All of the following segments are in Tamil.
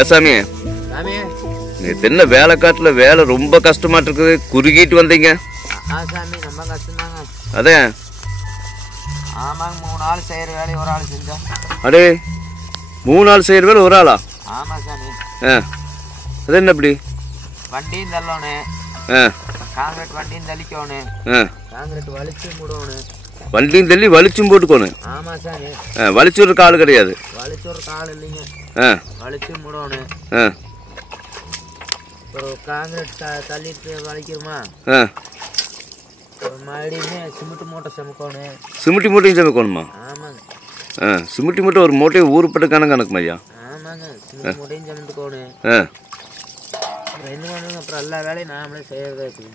ஏசாமி, நேத்து என்ன வேலை காட்டுல வேலை ரொம்ப கஷ்டமா இருக்குது, குறுகிட்டு வந்தீங்க? ரொம்ப கஷ்டம்தாங்க. அதே ஆமாங்க, 3 ஆள் செய்யற வேலையை ஒரு ஆள் செஞ்சா. அடே, 3 ஆள் செய்யற வேலை ஒரு ஆளா? ஆமா சாமி. அது என்ன அப்படி? வண்டியும் தள்ளணும், காங்கிரீட் வண்டியும் தள்ளிக்கணும், காங்கிரீட் வலிச்சு மூடணும், வண்டியும் தள்ளி வலிச்சும் போட்டுக்கணும். ஆமா சாமி. வலிச்சு ஒரு கால் கிடையாது, வலிச்சு ஒரு கால் இல்லைங்க, வலிச்சு மூடணும். ஒரு காங்கிரீட் தள்ளிட்டு வலிக்கிறோமா, மறுபடியும் சிமெண்ட் மூட்டை சமைக்கணும். சிமெண்ட் மூட்டையும் சமைக்கணுமா? ஆமாங்க. சிமெண்ட் மூட்டை ஒரு மூட்டையை ஊருப்பட்ட கணக்கு ஐயா? ஆமாங்க, சிமெண்ட் மூட்டையும் சமைத்துக்கணும். என்ன பண்ணுங்க, அப்புறம் எல்லா வேலையும் நாமளே செய்யறதா இருக்குது.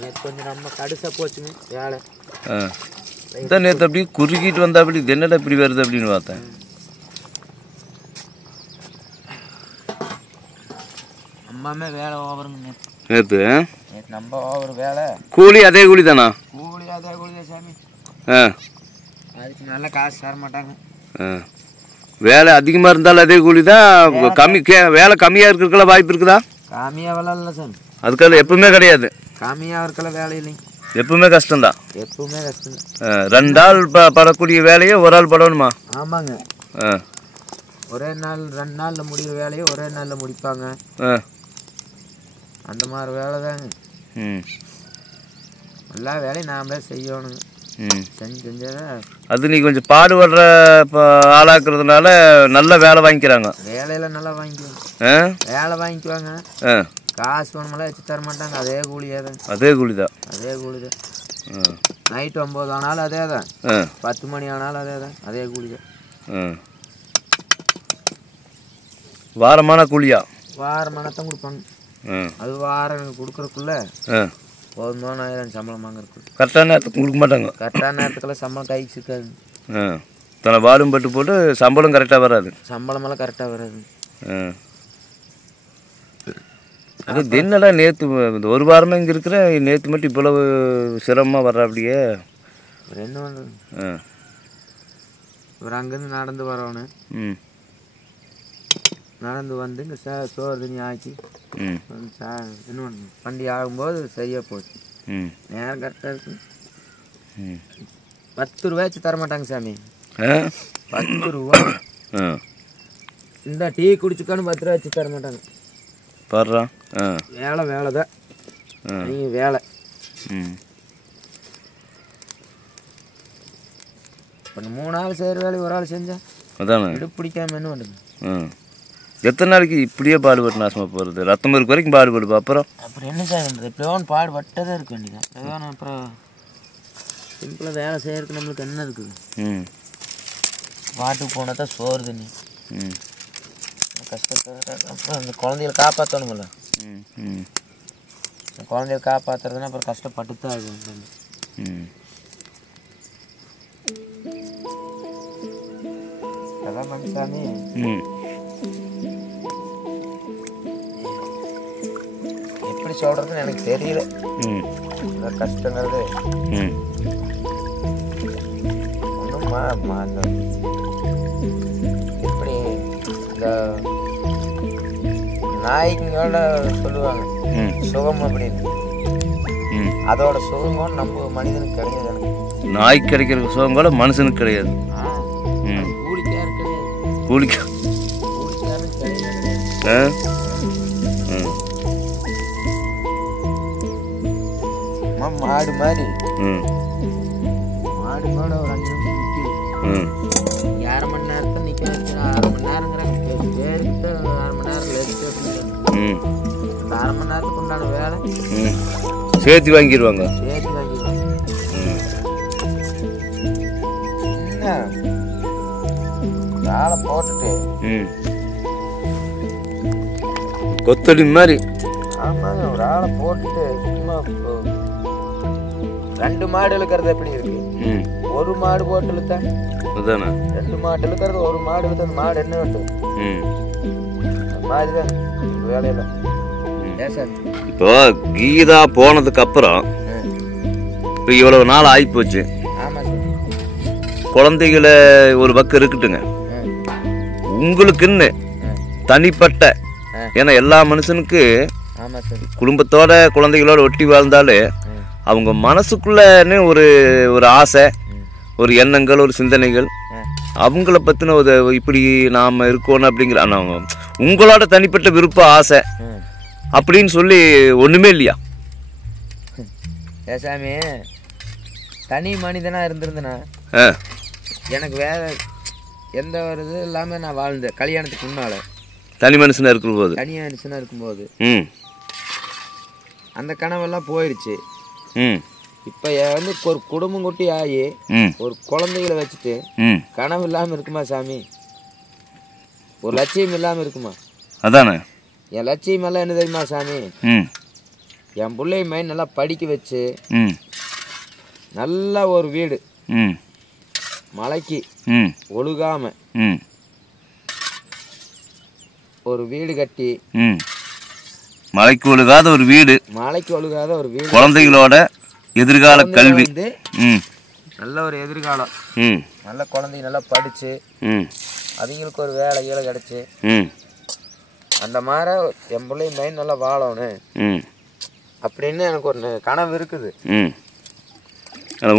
நேற்று கொஞ்சம் நம்ம கடுசா போச்சுங்க வேலை. இதான் நேற்று அப்படி குறுக்கிட்டு வந்தா அப்படி என்னடா இப்படி வருது அப்படின்னு பார்த்தேன். அம்மாமே வேலை ஓவருங்க நேற்று. நேற்று நம்ம ஓவர் வேலை. கூலி அதே கூலி தானா? கூலி அதே கூலி தான் சாமி. அதுக்கு நல்ல காசு தர மாட்டாங்க. வேலை அதிகமாக இருந்தாலும் அதே கூலி தான். கம்மி வேலை கம்மியாக இருக்கிறதுக்கெல்லாம் வாய்ப்பு இருக்குதா? கம்மியாக வேலை இல்லை சாமி. அதுக்கெல்லாம் எப்பவுமே கிடையாது. கம்மியாக இருக்கலாம் வேலை இல்லைங்க, எப்பவுமே கஷ்டம்தான். எப்பவுமே கஷ்டம். 2 ஆள் படக்கூடிய வேலையை ஒரு ஆள் படணுமா? ஆமாங்க. ஒரே நாள் 2 நாளில் முடிகிற வேலையை ஒரே நாளில் முடிப்பாங்க. அந்த மாதிரி வேலை தாங்க. எல்லா வேலையும் நாமளே செய்யணுங்க. செஞ்சாதான் அது நீ கொஞ்சம் பாடுபடுற ஆளாக்குறதுனால நல்ல வேலை வாங்கிக்கிறாங்க. வேலையில நல்லா வாங்கிக்குவாங்க, வேலை வாங்கிக்குவாங்க. காசு வேணுமெல்லாம் வச்சு தர மாட்டாங்க, அதே கூலியே தான். அதே கூலி தான், அதே கூலி தான். நைட்டு 9 ஆனாலும் அதே தான், 10 மணி ஆனாலும் அதே தான், அதே கூலி தான். வாரமான கூலியா? வாரமானத்தான் கொடுப்பாங்க. அது வாரம் கொடுக்குறக்குள்ள போதுமான சம்பளம் வாங்குறது. கரெக்டான நேரத்துக்கு கொடுக்க மாட்டாங்க. கரெக்டான நேரத்துக்கெல்லாம் சம்பளம் கைக்கு சிக்காது. தன வாடும் பட்டு போட்டு சம்பளம் கரெக்டாக வராது. சம்பளமெல்லாம் கரெக்டாக வராது. அது என்னடா நேற்று இந்த ஒரு வாரமாக இங்கே இருக்கிற, நேற்று மட்டும் இவ்வளவு சிரமமாக வர்ற அப்படியே என்ன பண்ணுறது? இவர் அங்கேருந்து நடந்து வரணும். நடந்து வந்து இங்கே சோறு தண்ணி ஆக்கி என்ன பண்ண வண்டி ஆகும்போது சரியாக போச்சு. நேரம் கரெக்டாக இருக்கு. 10 ரூபாய்ச்சி தர மாட்டாங்க சாமி. 10 ரூபா இந்த டீ குடிச்சுக்கான்னு 10 ரூபா வச்சு தர மாட்டாங்க. பாடுறா வேலை வேலை தான், நீ வேலை. இப்போ 3 ஆள் செய்கிற வேலையை ஒரு ஆள் செஞ்சா அதானே இடுப்பு பிடிக்காம என்ன பண்ணுங்க. எத்தனை நாளைக்கு இப்படியே பாடுபட்டு நாசமாக போகிறது? ரத்தம் இருக்கு வரைக்கும் பாடுபடுப்பா. அப்புறம் என்ன சார் பண்ணுறது? எப்படியோன்னு பாடுபட்டதே இருக்கு வேண்டியதான். அப்புறம் சிம்பிளாக வேலை செய்யறதுக்கு நம்மளுக்கு என்ன இருக்குது? வாட்டுக்கு போனால் தான் சோறு தண்ணி. கஷ்டத்தை அப்புறம் இந்த குழந்தைகளை காப்பாற்றணுமில்ல. குழந்தைய காப்பாற்றுறதுன்னா அப்புறம் கஷ்டப்பட்டு தான் ஆகும். அதான் மனுஷாமி ம் எப்படி சொல்கிறதுன்னு எனக்கு தெரியல. ம் இந்த கஷ்டங்கிறது ம் ஒன்றும் எப்படி இந்த நாய்க்குங்களோட சொல்லுவாங்க ம் சுகம் அப்படின்னு. ம் அதோட சுகம் நம்ம மனிதனுக்கு கிடையாது. எனக்கு நாய் கிடைக்கிற சுகம் கூட மனுஷனுக்கு கிடையாது. ம் கூலிக்காரு கிடையாது. கூலிக்கா கூலிக்காரு கிடையாது. ஆ ம் மாடு மாதிரி ம் மாடு கூட ஒரு 5 நிமிஷம் நிற்கிது. ம் 1/2 மணி நேரத்தை நிற்க வைக்கிற 1/2 மணி நேரங்கிறாங்க. பேருக்கு 1/2 மணி நேரம் லேட்டு. ம் அந்த 1/2 மணி நேரத்துக்கு உண்டான வேலை ம் சேர்த்து வாங்கிடுவாங்க. சேர்த்து வாங்கிடுவாங்க. ம் என்ன வேலை போட்டுட்டு ம் கொத்தடி மாதிரி. ஆமாங்க, ஒரு ஆளை போட்டுட்டு சும்மா 2 மாடு இழுக்கிறது எப்படி இருக்கு? ம் ஒரு மாடு போட்டு இழுத்தா அதானே. 2 மாடு இழுக்கிறது, ஒரு மாடு இழுத்த அந்த மாடு என்ன வேண்டும்? ம் அந்த மாதிரி தான் வேலையில. ஏன் சார்? இப்போ கீதா போனதுக்கு அப்புறம் இப்போ இவ்வளவு நாள் ஆகிப்போச்சு. ஆமாம் சார். குழந்தைகளை ஒரு பக்கம் இருக்கட்டுங்க, உங்களுக்குன்னு தனிப்பட்ட, ஏன்னா எல்லா மனுஷனுக்கு ஆமாம் சார், குடும்பத்தோட குழந்தைகளோட ஒட்டி வாழ்ந்தாலே அவங்க மனசுக்குள்ளன்னு ஒரு ஒரு ஆசை, ஒரு எண்ணங்கள், ஒரு சிந்தனைகள், அவங்கள பற்றின ஒரு இப்படி நாம் இருக்கணும் அப்படிங்கிற உங்களோட தனிப்பட்ட விருப்பம், ஆசை அப்படின்னு சொல்லி ஒன்றுமே இல்லையா? ஏசாமி, தனி மனிதனாக இருந்திருந்தேன்னா எனக்கு வேற எந்த ஒரு இது இல்லாமல் நான் வாழ்ந்தேன். கல்யாணத்துக்கு முன்னால் தனி மனுஷனாக இருக்கும்போது, தனி மனுஷனாக இருக்கும்போது ம் அந்த கனவெல்லாம் போயிடுச்சு. ம் இப்போ வந்து ஒரு குடும்பம் குட்டி ஆகி ஒரு குழந்தைகளை வச்சுட்டு கனவு இல்லாமல் இருக்குமா சாமி? ஒரு லட்சியம் இல்லாமல் இருக்குமா? அதானே. என் லட்சியம் எல்லாம் என்ன தெரியுமா சாமி? என் பிள்ளை மைண்ட் நல்லா படிக்க வச்சு நல்ல ஒரு வீடு, மலைக்கு ஒழுகாம ஒரு வீடு கட்டி, மலைக்கு ஒழுகாத ஒரு வீடு, மலைக்கு ஒழுகாத ஒரு வீடு, குழந்தைகளோட எதிர்கால கல்வி, நல்ல ஒரு எதிர்காலம், நல்ல குழந்தைங்க நல்லா படிச்சு அவங்களுக்கு ஒரு வேலை கீழே கிடச்சி அந்த மாதிரி என் பிள்ளை மைண்ட் நல்லா வாழணும் அப்படின்னு எனக்கு ஒரு கனவு இருக்குது.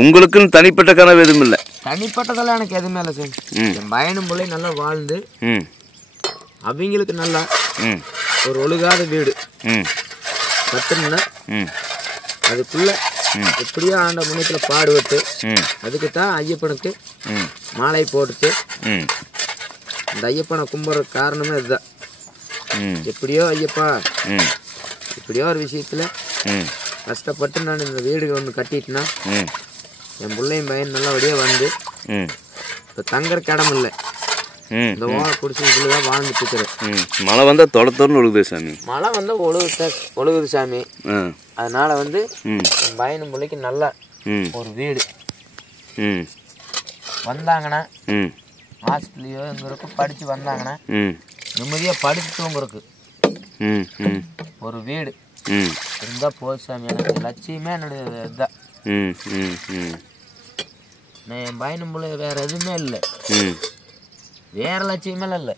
உங்களுக்குன்னு தனிப்பட்ட கனவு எதுவும் இல்லை? தனிப்பட்டதெல்லாம் எனக்கு எதுவுமே இல்லை சார். என் பையனும் பிள்ளை நல்லா வாழ்ந்து அவங்களுக்கு நல்லா ஒரு ஒழுகாத வீடு கட்டணும்னா அதுக்குள்ள எப்படியோ ஆண்ட முன்னத்துல பாடுபட்டு அதுக்கு தான் ஐயப்பனுக்கு மாலை போட்டுட்டு அந்த ஐயப்பனை கும்பிட்ற காரணமே இதுதான். எப்படியோ ஐயப்பா, எப்படியோ ஒரு விஷயத்துல கஷ்டப்பட்டு நான் இந்த வீடு ஒன்று கட்டிட்டேன்னா என் பிள்ளையும் பையன் நல்லபடியாக வந்து இப்போ தங்கறக்கு இடம் இல்லை, இந்த ஓலை குடிச்சுதான் வாழ்ந்துட்டு இருக்கிறேன். மழை வந்தால் தொடர்ந்து ஒழுகுது சாமி. மழை வந்தால் ஒழுகுது சாமி. அதனால வந்து என் பையனும் பிள்ளைக்கு நல்லா ஒரு வீடு வந்தாங்கன்னா ஹாஸ்டல்லையோ எங்கே இருக்கும் படித்து வந்தாங்கன்னா நிம்மதியாக படித்து தூங்குறதுக்கு ஒரு வீடு இருந்தால் போதும் சாமி. எனக்கு லட்சியமே என்னுடைய இதுதான். நான் என் பையனும் பிள்ளை வேறு எதுவுமே இல்லை, வேற லட்சியமே இல்லை.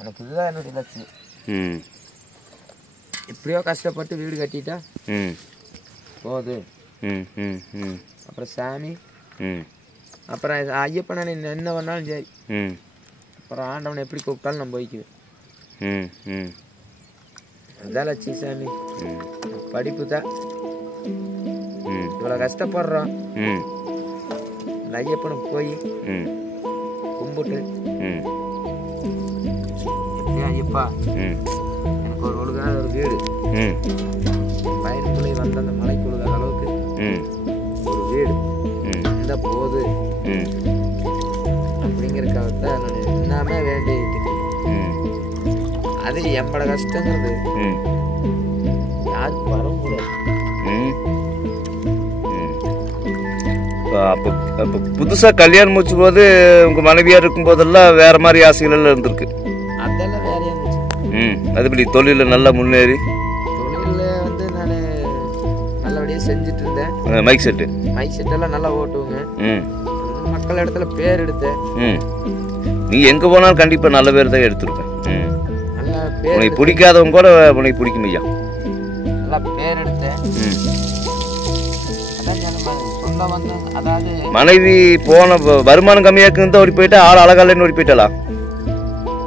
எனக்கு இதுதான் என்னுடைய லட்சியம். எப்படியோ கஷ்டப்பட்டு வீடு கட்டிட்டா போகுது. அப்புறம் சாமி, அப்புறம் ஐயப்பனை என்ன பண்ணாலும் சரி, அப்புறம் ஆண்டவனை எப்படி கூப்பிட்டாலும் நான் போய்க்குவேன். அதுதான் லட்சியம் சாமி. படிப்பு தான் இவ்வளோ கஷ்டப்படுறோம். ஐயப்பனுக்கு போய் கும்பிட்டு ஐயப்பா எனக்கு ஒரு ஒழுகாத ஒரு வீடு, பயிர்களை வந்த அந்த மலைக்கு ஒழுகாத அளவுக்கு ஒரு வீடு இந்த போது அப்படிங்கிறக்காகத்தான் நான் எல்லாமே வேண்டிட்டு. அது எம்பட கஷ்டங்கிறது யாருக்கு வர முடியாது. இப்போ அப்போ அப்போ புதுசாக கல்யாணம் முடிச்ச போது உங்கள் மனைவியாக இருக்கும் போதெல்லாம் வேறு மாதிரி ஆசைகள் எல்லாம் இருந்திருக்கு. அதெல்லாம் வேறையாக இருந்துச்சு. அதுபடி தொழிலில் நல்லா முன்னேறி தொழிலில் வந்து நான் நல்லபடியாக செஞ்சுட்டு இருந்தேன். மைக் செட்டெல்லாம் நல்லா ஓட்டுவேங்க. மக்கள் இடத்துல பேர் எடுத்தேன். நீ எங்கே போனாலும் கண்டிப்பாக நல்ல பேர் தான் எடுத்துருப்பேன். நல்லா பேர் உனக்கு பிடிக்காதவங்க கூட உனக்கு பிடிக்கும் ஐயா. நல்லா பேர் எடுத்தேன். சொந்த வந்தாங்க. அதாவது மனைவி போன வருமானம் கம்மியாக ஓடி போயிட்டா ஆள் அழகாலன்னு ஓடி போயிட்டாளா?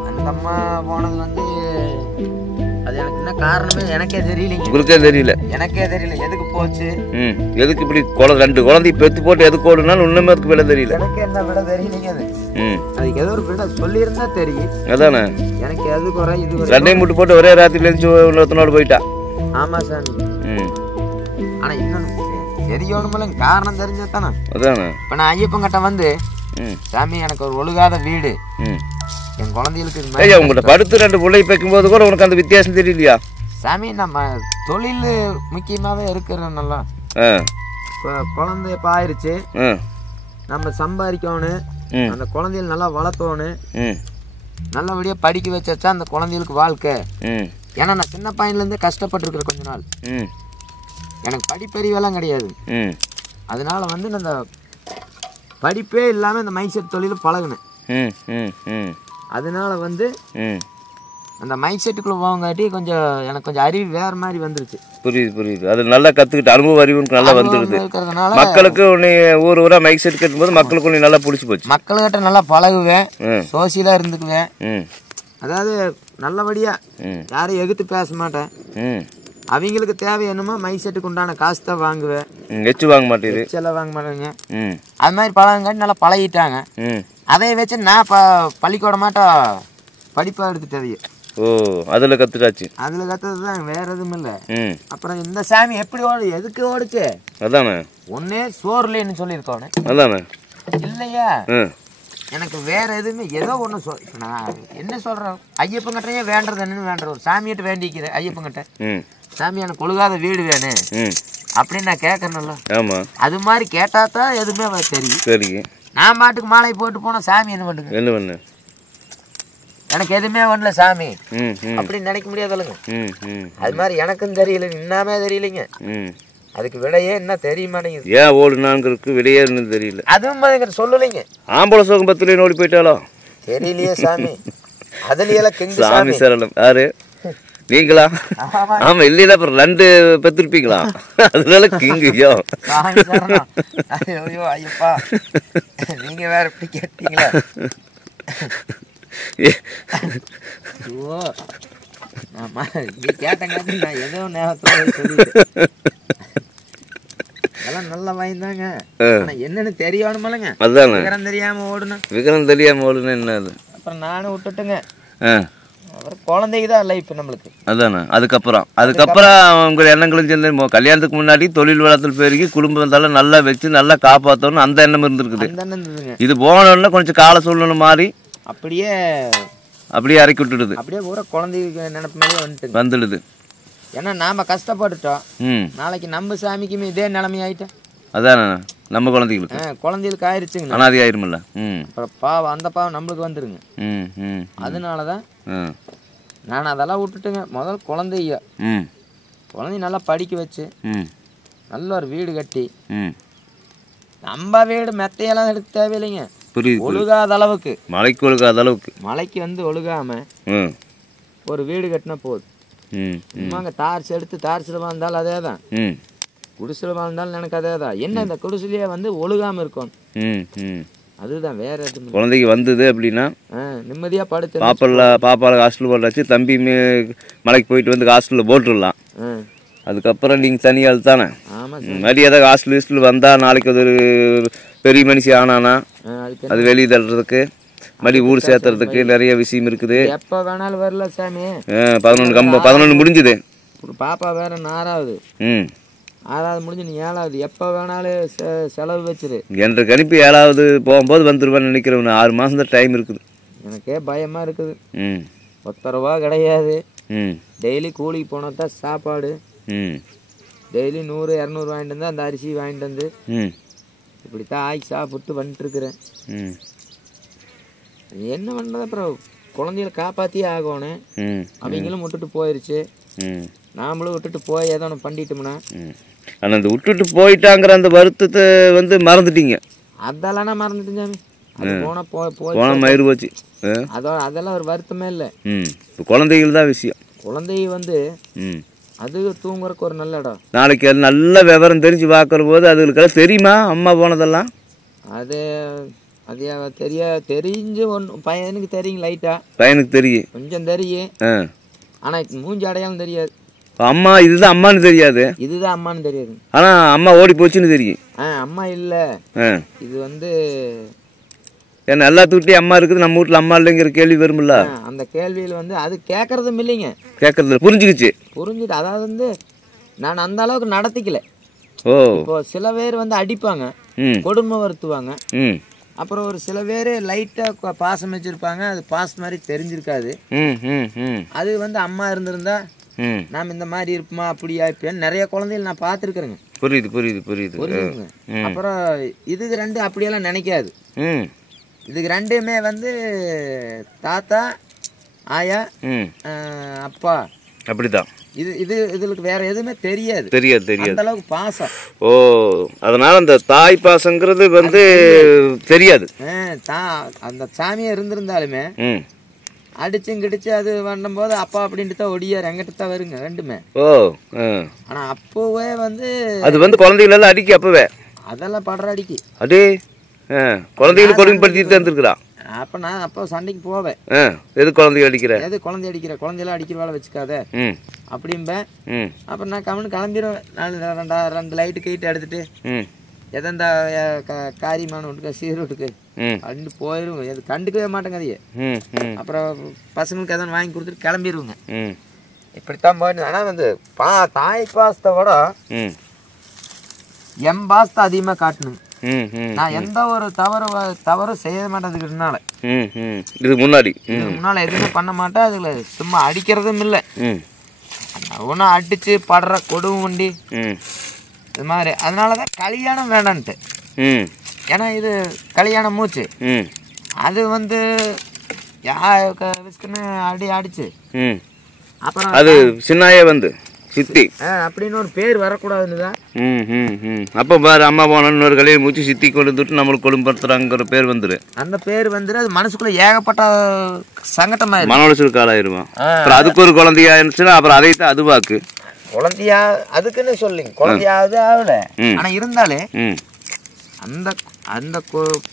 அந்த அம்மா போனது வந்து அது எனக்கு என்ன காரணமே எனக்கே தெரியலைங்க. உங்களுக்கே தெரியல? எனக்கே தெரியல எதுக்கு போச்சு. எதுக்கு இப்படி 2 குழந்தை பெத்து போட்டு எதுக்கு ஓடுனாலும் இன்னுமே அதுக்கு விட தெரியல. எனக்கு என்ன விட தெரியலைங்க. அது அதுக்கு ஏதோ ஒரு விட சொல்லியிருந்தா தெரியும். அதானே எனக்கு எது குறை இது ரெண்டையும் முட்டு போட்டு ஒரே ராத்திரில இருந்து இன்னொருத்தனோட போயிட்டா. ஆமா சாமி. ஆனா இன்னொன்னு தெரியணுமில்ல, காரணம் தெரிஞ்சா தானே. அதானே இப்ப நான் ஐயப்பன் கிட்ட வந்து சாமி எனக்கு ஒரு ஒழுகாத வீடு என் குழந்தைகளுக்கு ஐயா உங்கள்கிட்ட படுத்து 2 பிள்ளை வைக்கும்போது கூட உனக்கு அந்த வித்தியாசம் தெரியலையா? சாமி நம்ம தொழில் முக்கியமாவே இருக்கிறோம்ல. குழந்தை இப்ப ஆயிருச்சு, நம்ம சம்பாதிக்கணும், அந்த குழந்தைகள் நல்லா வளர்த்தோணும், நல்லபடியா படிக்க வச்சா அந்த குழந்தைகளுக்கு வாழ்க்கை. ஏன்னா நான் சின்ன பையன்ல இருந்தே கஷ்டப்பட்டு இருக்கிறேன் கொஞ்ச நாள். எனக்கு படிப்பறிவெல்லாம் கிடையாது. அதனால வந்து நான் இந்த படிப்பே இல்லாம இந்த மைக் செட் தொழில பழகினேன். அதனால வந்து அந்த மைக் செட்டுக்குள்ள போகாட்டி எனக்கு கொஞ்சம் அறிவு வேற மாதிரி வந்துருச்சு. புரியுது. அது நல்லா கத்துக்கிட்டு அனுபவ அறிவு நல்லா வந்துருது. மக்களுக்கு உன்னை ஊரா மைக் செட் கட்டும்போது மக்களுக்கு உன்னை நல்லா பிடிச்சி போச்சு. மக்கள்கிட்ட நல்லா பழகுவேன், சோசியலா இருந்துக்குவேன். அதாவது நல்லபடியா யாரையும் எதிர்த்து பேச மாட்டேன். அவங்களுக்கு தேவை என்னமோ மைக் செட்டுக்கு உண்டான காசு தான் வாங்குவேன். எச்சு வாங்க மாட்டேங்குது, எச்செல்லாம் வாங்க மாட்டேங்க. அது மாதிரி பழகாட்டி நல்லா பழகிட்டாங்க. அதை வச்சு நான் பள்ளிக்கூட மாட்டோம் படிப்பா எடுத்துட்டேன். ஓ அதுல கத்துட்டாச்சு. அதுல கத்துறதுதான், வேற எதுவும் இல்ல. அப்புறம் இந்த சாமி எப்படி எதுக்கு ஓடுச்சு? அதானே ஒன்னே சோறுலன்னு சொல்லியிருக்கோன்னு. அதானே இல்லையா? எனக்கு வேற எதுவுமே ஏதோ ஒண்ணு இப்ப நான் என்ன சொல்றேன், ஐயப்பங்கிட்டயே வேண்டது என்னன்னு வேண்ட ஒரு சாமியிட்ட வேண்டிக்கிறேன். ஐயப்பங்கிட்ட சாமி எனக்கு ஒழுகாத வீடு வேணும் அப்படின்னு நான் கேட்கணும்ல. ஆமா அது மாதிரி கேட்டா தான் எதுவுமே தெரியும். சரி நான் பாட்டுக்கு மாலை போட்டு போனா சாமி என்ன பண்ணுங்க? என்ன பண்ணு? எனக்கு எதுவுமே வரல சாமி அப்படின்னு நினைக்க முடியாதுல்லுங்க. அது மாதிரி எனக்கும் தெரியல, இன்னமே தெரியலைங்க. அதுக்கு விடையே என்ன தெரிய மாட்டேங்குது. ஏன் ஓடுனாங்கிறதுக்கு விடையே என்னன்னு தெரியல. அதுவும் சொல்லலைங்க. ஆம்பளை சோகம் 10 ஓடி போயிட்டாலோ தெரியலையே சாமி. அதுலயெல்லாம் கிங்கு சாமி சரணம். யாரு நீங்களா? ஆமா இல்லையா, அப்புறம் 2 பெத்திருப்பீங்களா? அதனால கிங்கோ ஐயோ ஐயப்பா நீங்க வேற இப்படி கேட்டீங்களா? ஆமா நீ கேட்டங்க, நான் ஏதோ நேரத்துல சொல்லிட்டேன். அதெல்லாம் நல்லா வாய்ந்தாங்க. ஆனா என்னன்னு தெரியணுமில்லங்க. அதானே விவரம் தெரியாம ஓடுனா. விவரம் தெரியாம ஓடுனா என்ன அது? அப்புறம் நானும் விட்டுட்டுங்க. அப்புறம் குழந்தைக்கு தான் லைஃப் நம்மளுக்கு. அதானே அதுக்கப்புறம் உங்க எண்ணங்களும் சேர்ந்து கல்யாணத்துக்கு முன்னாடி தொழில் வளத்தில் பெருகி குடும்பம் இருந்தாலும் நல்லா வச்சு நல்லா காப்பாற்றணும் அந்த எண்ணம் இருந்திருக்குது. இது போனோன்னா கொஞ்சம் கால சூழ்நிலை மாறி அப்படியே இறக்கி விட்டுடுது. அப்படியே பூரா குழந்தைக்கு நினைப்பு மேலே வந்துடுது. ஏன்னா நாம கஷ்டப்பட்டுட்டோம், நாளைக்கு நம்ம சாமிக்குமே இதே நிலைமை ஆயிட்டேன். அதானே நம்ம குழந்தைகளுக்கு ஆயிடுச்சுங்க, அனாதி ஆயிருமில்ல. அப்புறம் பாவம் அந்த பாவம் நம்மளுக்கு வந்துருங்க. அதனாலதான் நான் அதெல்லாம் விட்டுட்டுங்க. முதல் குழந்தைய நல்லா படிக்க வச்சு நல்ல ஒரு வீடு கட்டி, நம்ம வீடு மெத்தையெல்லாம் எடுக்க தேவையில்லைங்க. ஒழுகாத அளவுக்கு, மலைக்கு ஒழுகாத அளவுக்கு, மலைக்கு வந்து ஒழுகாம ஒரு வீடு கட்டினா போதும். தார்ஸ் எடுத்து தார்ஸ்ல வாழ்ந்தாலும் அதே தான், குடிசைல வாழ்ந்தாலும் எனக்கு அதே தான். என்ன இந்த குடிசையிலேயே வந்து ஒழுகாம இருக்கும், அதுதான் வேற எதுவும். குழந்தைக்கு வந்தது அப்படின்னா நிம்மதியா படுத்து பாப்பால ஹாஸ்டல் போட்டாச்சு, தம்பி மலைக்கு போயிட்டு வந்து ஹாஸ்டலில் போட்டுடலாம். அதுக்கப்புறம் நீங்கள் தனியால் தானே மறுபடியும் ஏதாவது ஹாஸ்டல் வந்தா நாளைக்கு அது ஒரு பெரிய மனுஷி ஆனானா அது வெளியே தள்ளுறதுக்கு மறுபடியும் ஊர் சேர்த்துறதுக்கு நிறைய விஷயம் இருக்குது. எப்போ வேணாலும் வரல சாமி. 11 முடிஞ்சுது. பாப்பா வேற 6வது முடிஞ்சு நீ 7வது எப்போ வேணாலும் செலவு வச்சிரு. என்ற கணிப்பு 7வது போகும்போது வந்துருவேன்னு நினைக்கிறேன். 6 மாதம் தான் டைம் இருக்குது. எனக்கே பயமா இருக்குது. 10 ரூபா கிடையாது. டெய்லி கூலிக்கு போனா தான் சாப்பாடு. டெய்லி 100 200 வாங்கிட்டு வந்து அந்த அரிசி வாங்கிட்டு வந்து இப்படித்தான் ஆக்கி சாப்பிட்டு வந்துட்டு இருக்கிறேன். ம் என்ன பண்ணுறது, அப்புறம் குழந்தைகளை காப்பாற்றியே ஆகணும். ம் அவங்களும் விட்டுட்டு போயிடுச்சு, ம் நாமளும் விட்டுட்டு போய் ஏதோ ஒன்று பண்ணிட்டோம்னா. ஆனால் அந்த விட்டுட்டு போயிட்டாங்கிற அந்த வருத்தத்தை வந்து மறந்துட்டீங்க. அதெல்லாம் நான் மறந்துட்டேன் சாமி. அது போனால் போய் போன மயிறு போச்சு. அதெல்லாம் ஒரு வருத்தமே இல்லை. ம் இப்போ குழந்தைகள் தான் விஷயம். குழந்தை வந்து ம் அது தூங்குறக்கு ஒரு நல்ல இடம். நாளைக்கு அது நல்ல விவரம் தெரிஞ்சு பார்க்குற போது அதுகளுக்கெல்லாம் தெரியுமா அம்மா போனதெல்லாம்? அது தெரிஞ்சு ஒன்று பையனுக்கு தெரியும், லைட்டாக பையனுக்கு தெரியும், கொஞ்சம் தெரியும். ஆனால் மூஞ்சி அடையாளம் தெரியாது. அம்மா இதுதான் அம்மான்னு தெரியாது, இதுதான் அம்மான்னு தெரியாது. ஆனால் அம்மா ஓடி போச்சுன்னு தெரியும். அம்மா இல்லை, இது வந்து ஏன்னா எல்லாத்துக்கிட்டையும் அம்மா இருக்குது, நம்ம வீட்டில் அம்மா இல்லைங்கிற கேள்வி வரும்ல. அந்த கேள்வியில் வந்து அது கேட்கறதும் இல்லைங்க, கேட்கறது புரிஞ்சுக்கிட்டு. அதாவது வந்து நான் அந்த அளவுக்கு நடத்திக்கல. ஓ இப்போ சில பேர் வந்து அடிப்பாங்க, கொடுமை வருத்துவாங்க. அப்புறம் ஒரு சில பேர் லைட்டாக பாசம் வச்சிருப்பாங்க, அது பாசம் மாதிரி தெரிஞ்சிருக்காது. அது வந்து அம்மா இருந்திருந்தா நாம் இந்த மாதிரி இருப்போமா அப்படியா இருப்பேன். நிறைய குழந்தைகள் நான் பார்த்துருக்குறேங்க. புரியுது புரியுது புரியுது புரியுதுங்க. அப்புறம் இதுக்கு ரெண்டு அப்படியெல்லாம் நினைக்காது. இதுக்கு ரெண்டுமே வந்து தாத்தா ஆயா அப்பா அப்படிதான். இதுக்கு வேற எதுவுமே தெரியாது. தெரியாது அந்த அளவுக்கு பாசம். ஓ அதனால அந்த தாய் பாசங்கிறது வந்து தெரியாது. அந்த சாமியா இருந்திருந்தாலுமே அடிச்சும் கிடிச்சு அது பண்ணும்போது அப்பா அப்படின்ட்டு தான் ஒடியார் எங்கிட்ட தான் வருங்க ரெண்டுமே. ஓ ஆனா அப்போவே வந்து அது வந்து குழந்தைகளெல்லாம் அடிக்க அப்பவே அதெல்லாம் படுற அடிக்கி அதே குழந்தைகளை கொடுமைப்படுத்திட்டு இருந்திருக்கிறான். அப்போ சண்டைக்கு போவேன். எது குழந்தைய அடிக்கிற, குழந்தையெல்லாம் அடிக்கிற வேலை வச்சுக்காத அப்படின்பேன். அப்புறம் நான் கவனம் கிளம்பிடுவேன். ரெண்டு லைட்டு கைட்டு எடுத்துட்டு எதந்த காரியமான வீட்டுக்கு சீர் வீட்டுக்கு அப்படின்னு போயிடும். எது கண்டுக்கவே மாட்டேங்க அதையே. அப்புறம் பசங்களுக்கு எதாவது வாங்கி கொடுத்துட்டு கிளம்பிடுவோங்க. இப்படித்தான் போயிட்டு. ஆனால் வந்து தாய் பாசத்தை விட என் பாசத்தை அதிகமாக காட்டணுங்க. நான் எந்த ஒரு தவறும் செய்ய மாட்டேதுக்குனால இதுக்கு முன்னாடி எதுவுமே பண்ண மாட்டேன். அதுல சும்மா அடிக்கிறதும் இல்லை, ஒன்றும் அடிச்சு படுற கொடுமை வண்டி இது மாதிரி. அதனாலதான் கல்யாணம் வேண்டான்ட்டு. ஏன்னா இது கல்யாணம் மூச்சு. அது வந்து அடிச்சு அப்புறம் அது சின்னாயே வந்து சித்தி அப்படின்னு ஒரு பேர் வரக்கூடாதுன்னுதான். அப்ப பாரு அம்மா போன இன்னொரு கல்யாணம் மூச்சு சித்தி கொண்டு வந்துட்டு நம்மளுக்கு கொடுமைப்படுத்துறாங்கிற பேர் வந்துரு. அந்த பேர் வந்துரு. அது மனசுக்குள்ள ஏகப்பட்ட சங்கட்டமா மன உளைச்சல் காலாயிருவான். அப்புறம் அதுக்கு ஒரு குழந்தையா இருந்துச்சுன்னா அப்புறம் அதை தான் அதுவாக்கு குழந்தையா அதுக்குன்னு சொல்லிங்க. குழந்தையாவது ஆகல. ஆனா இருந்தாலே அந்த அந்த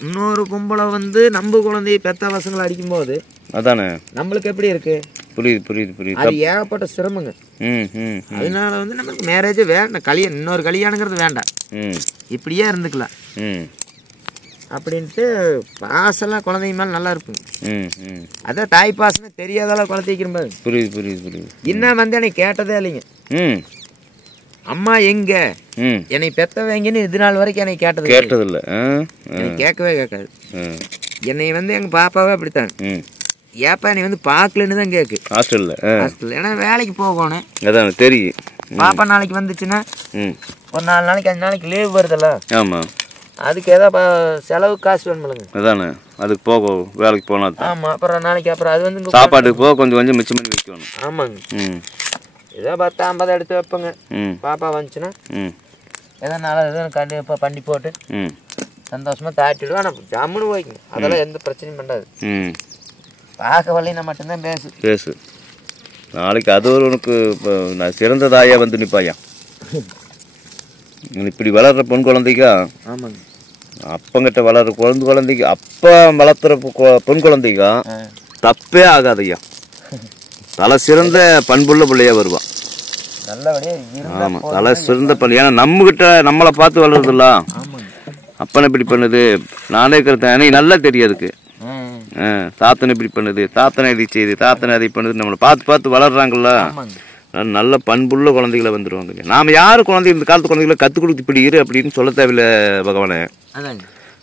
இன்னொரு கும்பலை வந்து நம்ம குழந்தைய பெத்த பசங்களை அடிக்கும் போது அதானே நம்மளுக்கு எப்படி இருக்கு? புரியுது. அது ஏகப்பட்ட சிரமங்க. அதனால வந்து நமக்கு மேரேஜ் வேண்டாம், கல்யாணம் இன்னொரு கல்யாணங்கிறது வேண்டாம், இப்படியே இருந்துக்கலாம் அப்படின்ட்டு பாசெல்லாம் குழந்தைங்க மேல நல்லா இருக்குங்க. அதான் தாய் பாசம் தெரியாதால குழந்தைக்கிறோம் பாரு. புரியுது. இன்னும் வந்து என்னை கேட்டதே இல்லைங்க. அம்மா எங்க என்னை பெத்தவங்கன்னு இது நாள் வரைக்கும் என்னை கேட்டதில்லை. கேட்கவே கேட்காது. என்னை வந்து எங்க பாப்பாவே அப்படித்தான். ஏப்பா நீ வந்து பார்க்கலன்னு தான் கேக்கு. ஹாஸ்டல்ல ஏன்னா வேலைக்கு போகணும். அதான் தெரியும். பாப்பா நாளைக்கு வந்துச்சுன்னா ஒரு 4 நாளைக்கு 5 நாளைக்கு லீவ் வருதுல்ல. ஆமா, அதுக்கு ஏதோ செலவு காசு வேணுமில்லைங்க. அதானே அதுக்கு போக வேலைக்கு போனா. ஆமா, அப்புறம் நாளைக்கு அப்புறம் அது வந்து சாப்பாட்டுக்கு போக கொஞ்சம் மிச்சம் பண்ணி வைக்கணும். ஆமாங்க. ஏதோ 10-50 எடுத்து வைப்பேங்க. பாப்பா வந்துச்சுன்னா ஏதோ எதோ கண்டிப்பாக பண்ணி போட்டு சந்தோஷமா தாட்டிடுவோம். ஆனால் ஜம்முன்னு போய்க்குங்க, அதெல்லாம் எந்த பிரச்சனையும் பண்ணாது. பார்க்க வரலைன்னா மட்டும்தான் பேசு. நாளைக்கு அது ஒரு உனக்கு நான் சிறந்த தாயா வந்து நிற்பாயா. இப்படி வளர்ற பொன் குழந்தைக்கா. ஆமாங்க. அப்பங்கிட்ட வளர்ற குழந்தைக்கு அப்பா வளர்த்துற பொன் குழந்தைக்கா தப்பே ஆகாதையா. தலை சிறந்த பண்புள்ள பிள்ளையா வருவான். ஆமா, தலை சிறந்த பள்ளி. ஏன்னா நம்மகிட்ட நம்மளை பார்த்து வளருதுல்ல. அப்பனை இப்படி பண்ணுது, நானே இருக்கிறேன் எனக்கு நல்லா தெரியாதுக்கு. தாத்தனை இப்படி பண்ணுது, தாத்தனை இதை செய்யுது, தாத்தனை அதை பண்ணுது, நம்மளை பார்த்து வளர்றாங்கல்ல. நல்ல பண்புள்ள குழந்தைகளை வந்துருவாங்க. நாம யாரு குழந்தை இந்த காலத்து குழந்தைகளை கற்றுக் கொடுத்து இப்படி இரு அப்படின்னு சொல்ல தேவையில்லை பகவானே.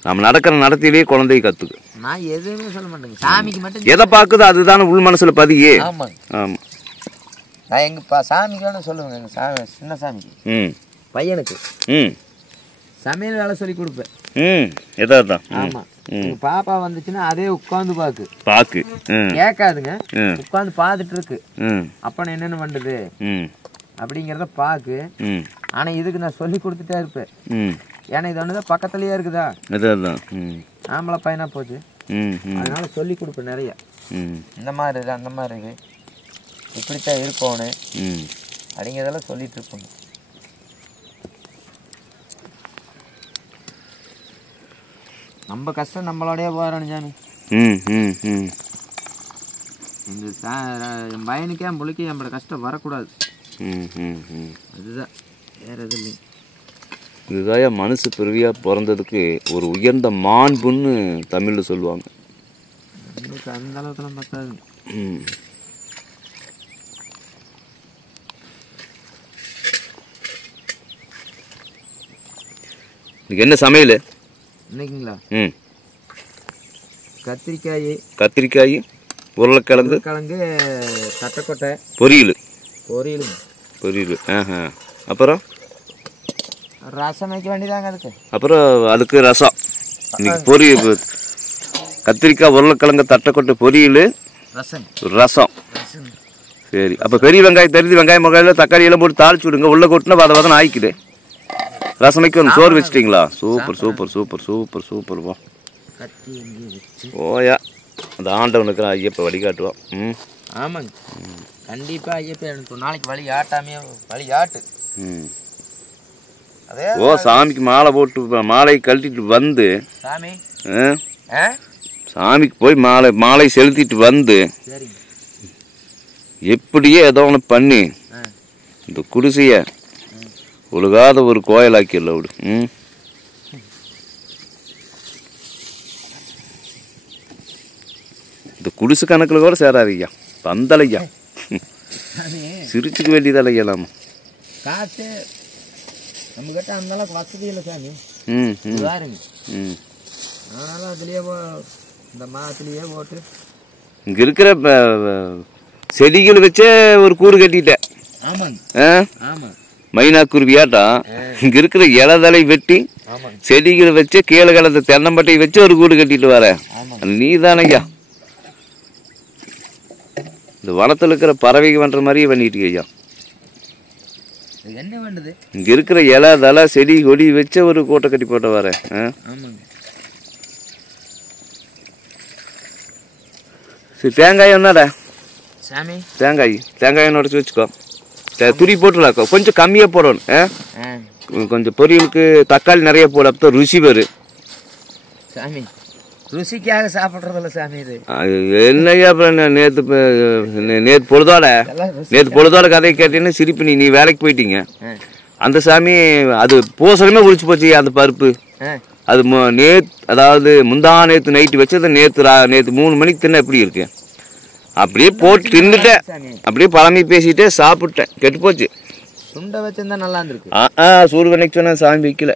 நம்ம நடக்கிற நடத்திலேயே குழந்தைய கத்துக்கு. நான் எதுவுமே சொல்ல மாட்டேங்க, சாமிக்கு மட்டும் எதை பார்க்குதோ அதுதானே உள் மனசுல பதியே. ஆமா, நான் எங்க சாமிக்கு வேணும் சொல்லுவேங்க. எங்க சின்ன சாமிக்கு பையனுக்கு சமையல் வேலை சொல்லி கொடுப்பேன். எதான் ஆமா, பாப்பா வந்துச்சுன்னா அதே உட்காந்து பாக்கு கேட்காதுங்க, உட்காந்து பார்த்துட்டு இருக்கு. அப்ப நான் என்னென்ன பண்ணுது அப்படிங்கிறத பாக்கு. ஆனா இதுக்கு நான் சொல்லி கொடுத்துட்டே இருப்பேன். ஏன்னா இது ஒண்ணுதான் பக்கத்துலயே இருக்குதா, ஆம்பளை பையனா போச்சு, அதனால சொல்லி கொடுப்பேன் நிறைய. இந்த மாதிரி இருக்கு, அந்த மாதிரி இருக்கு, இப்படித்தான் இருக்கணும் அப்படிங்கிறதெல்லாம் சொல்லிட்டு இருப்போம். நம்ம கஷ்டம் நம்மளோடய போகிறோம் சாமி. என் பையனுக்கே என் பிள்ளைக்கு நம்மளோட கஷ்டம் வரக்கூடாது. அதுதான், வேற எதுவும் இல்லை. இதுதான் மனுஷ பிறவியாக பிறந்ததுக்கு ஒரு உயர்ந்த மாண்புன்னு தமிழில் சொல்லுவாங்க. நம்மளுக்கு அந்த அளவுக்குலாம் பார்த்தாது. இன்னைக்கு என்ன சமையல்? இன்னைக்குங்களா? கத்திரிக்காய், உருளைக்கிழங்கு, தட்டைக்கொட்டை, பொரியல். அப்புறம் ரசம் வைக்க வேண்டியதாங்க. அதுக்கு ரசம். இன்னைக்கு பொரியல், கத்திரிக்காய், உருளைக்கிழங்கு, தட்டைக்கொட்டை, பொரியல், ரசம். சரி, அப்போ பெரிய வெங்காயம் தெரிஞ்சு வெங்காயம் முகாயில் தக்காளி எல்லாம் போட்டு தாளிச்சு விடுங்க. உள்ள கொட்டினா வதம் ஆயிக்குது. ரசம் வைக்க சோறு வச்சிட்டிங்களா? சூப்பர். ஓயா, அந்த ஆண்டவனுக்கு ஐயப்ப வழிகாட்டுவான். ஆமாங்க, கண்டிப்பா ஐயப்ப எனக்கு நாளைக்கு வழியாட்டு. சாமிக்கு மாலை போட்டு மாலை கழட்டிட்டு வந்து சாமிக்கு போய் மாலை செலுத்திட்டு வந்து எப்படியே ஏதோ ஒன்று பண்ணி இந்த குடிசைய ஒழுகாத ஒரு கோயிலாக்கிடல விடு. இந்த குடிசை கணக்கில் கூட சேராதியா, பந்தலையா, சிரிச்சுக்க வேண்டியதாலையா. நாம காசு நம்ம கிட்ட அந்த அளவுக்கு வசதி இல்லை சாமி. அதனால அதுலயே இந்த மாத்துலயே போட்டு இங்க இருக்கிற செடிகள் வச்சே ஒரு கூடு கட்டிட்டேன். மைனாக்குருவியாட்டா இங்க இருக்கிற இலதலை வெட்டி செடிகளை வச்சு கீழே கலந்த தென்னம்பட்டையை வச்சு ஒரு கூடு கட்டிட்டு வர நீ தானையா. இந்த வனத்துல இருக்கிற பறவைக்கு பண்ற மாதிரியே பண்ணிட்டு ஐயா. என்ன பண்ணுது, இங்க இருக்கிற இலதலை செடி கொடி வச்சு ஒரு கூட்டை கட்டி போட்ட வர. சரி, தேங்காய் என்னடா சாமி? தேங்காய் உடச்சு வச்சுக்கோ. துரி போட்டுலாம் கொஞ்சம் கம்மியாக போடணும். கொஞ்சம் பொரியலுக்கு தக்காளி நிறைய போட, அப்போ ருசி வரும் சாமி. ருசிக்காக சாப்பிட்றதில்ல சாமி. இது என்னையா அப்புறம் நேற்று பொழுதோட கதையை கேட்டீங்கன்னா சிரிப்பு. நீ வேலைக்கு போயிட்டீங்க. அந்த சாமி அது பூசணமே குளிச்சு போச்சு. அந்த பருப்பு அது அதாவது நேற்று நைட்டு வச்சது நேற்று 3 மணிக்கு தின்ன எப்படி இருக்கு, அப்படியே போட்டு தின்னுட்டேன். அப்படியே பழமை பேசிட்டே சாப்பிட்டேன், கெட்டு போச்சு. சுண்டை வச்சிருந்தா நல்லா இருந்திருக்கு. சூடு பண்ணிக்கு சொன்னா சாமி வைக்கல.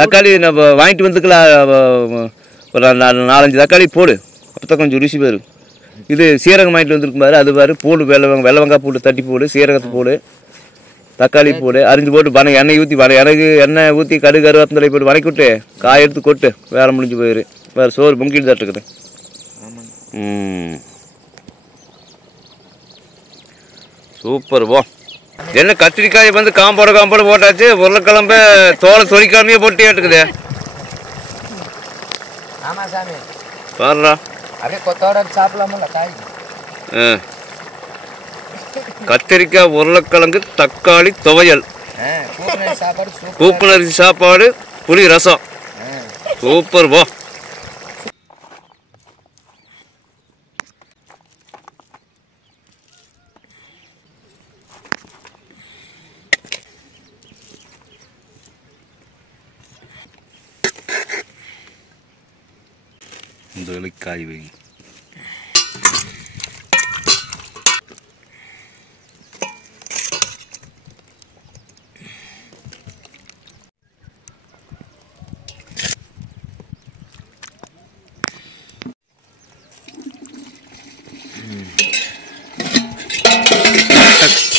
தக்காளி நம்ம வாங்கிட்டு வந்துக்கலாம், ஒரு 4-5 தக்காளி போடு, அப்போ கொஞ்சம் ருசி வரும். இது சீரகம் வாங்கிட்டு வந்துருக்கு பாரு, அது பாரு போடு. வெள்ளை வெங்காய் போட்டு தட்டி போடு, சீரகத்தை போடு, தக்காளி போடு, அரிஞ்சு போட்டு எண்ணெய் ஊற்றி எண்ணெய் ஊற்றி கடுகு கருவேப்பிலை போட்டு வணக்கி விட்டு காய் எடுத்து கொட்டு, வேலை முடிஞ்சு போயிரு. வேறு சோறு பொங்கிட்டு தட்டுக்குது. சூப்பர். என்ன கத்திரிக்காயை வந்து காம்போட போட்டாச்சு. உருளைக்கிழம்ப தோலை தொழிக்காமையே போட்டே இருக்குது. பாருடா, கத்திரிக்காய், உருளைக்கிழங்கு, தக்காளி துவையல், கூப்பனரிசி சாப்பாடு, புளி ரசம். சூப்பர். இந்த காய் வை.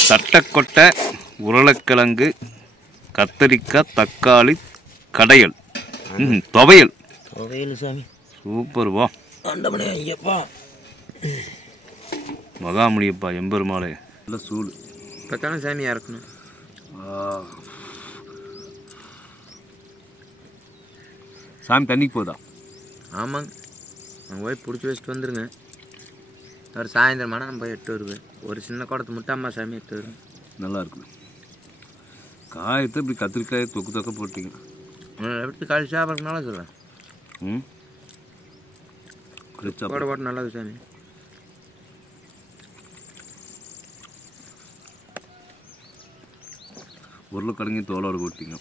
தட்டைக்கொட்டை, உருளைக்கிழங்கு, கத்தரிக்காய், தக்காளி, கடையல், துவையல். துவையல் சாமி சூப்பர். வா ஆண்டவனே ஐயப்பா, மகாமுனியப்பா, எம்பெருமாளே. நல்ல சூடு. இப்போத்தானே சாமியாக இருக்கணும். சாமி தண்ணிக்கு போதா? ஆமாங்க, நான் போய் பிடிச்சி வச்சுட்டு வந்துருங்க. ஒரு சாயந்தரமான நம்ம போய் எட்டு வருவேன். ஒரு சின்ன குடத்தை முட்டாம்மா சாமி எட்டு வருவேன். நல்லா இருக்குது. காயத்தை இப்படி கத்திரிக்காயை தொக்க போட்டீங்க. எப்படி காய்ச்சி சாப்பிட்றதுனால சொல்லுவேன். போட போட்டு நல்லது சாமி. உருளைக்கிழங்கு தோலோடு போட்டீங்க.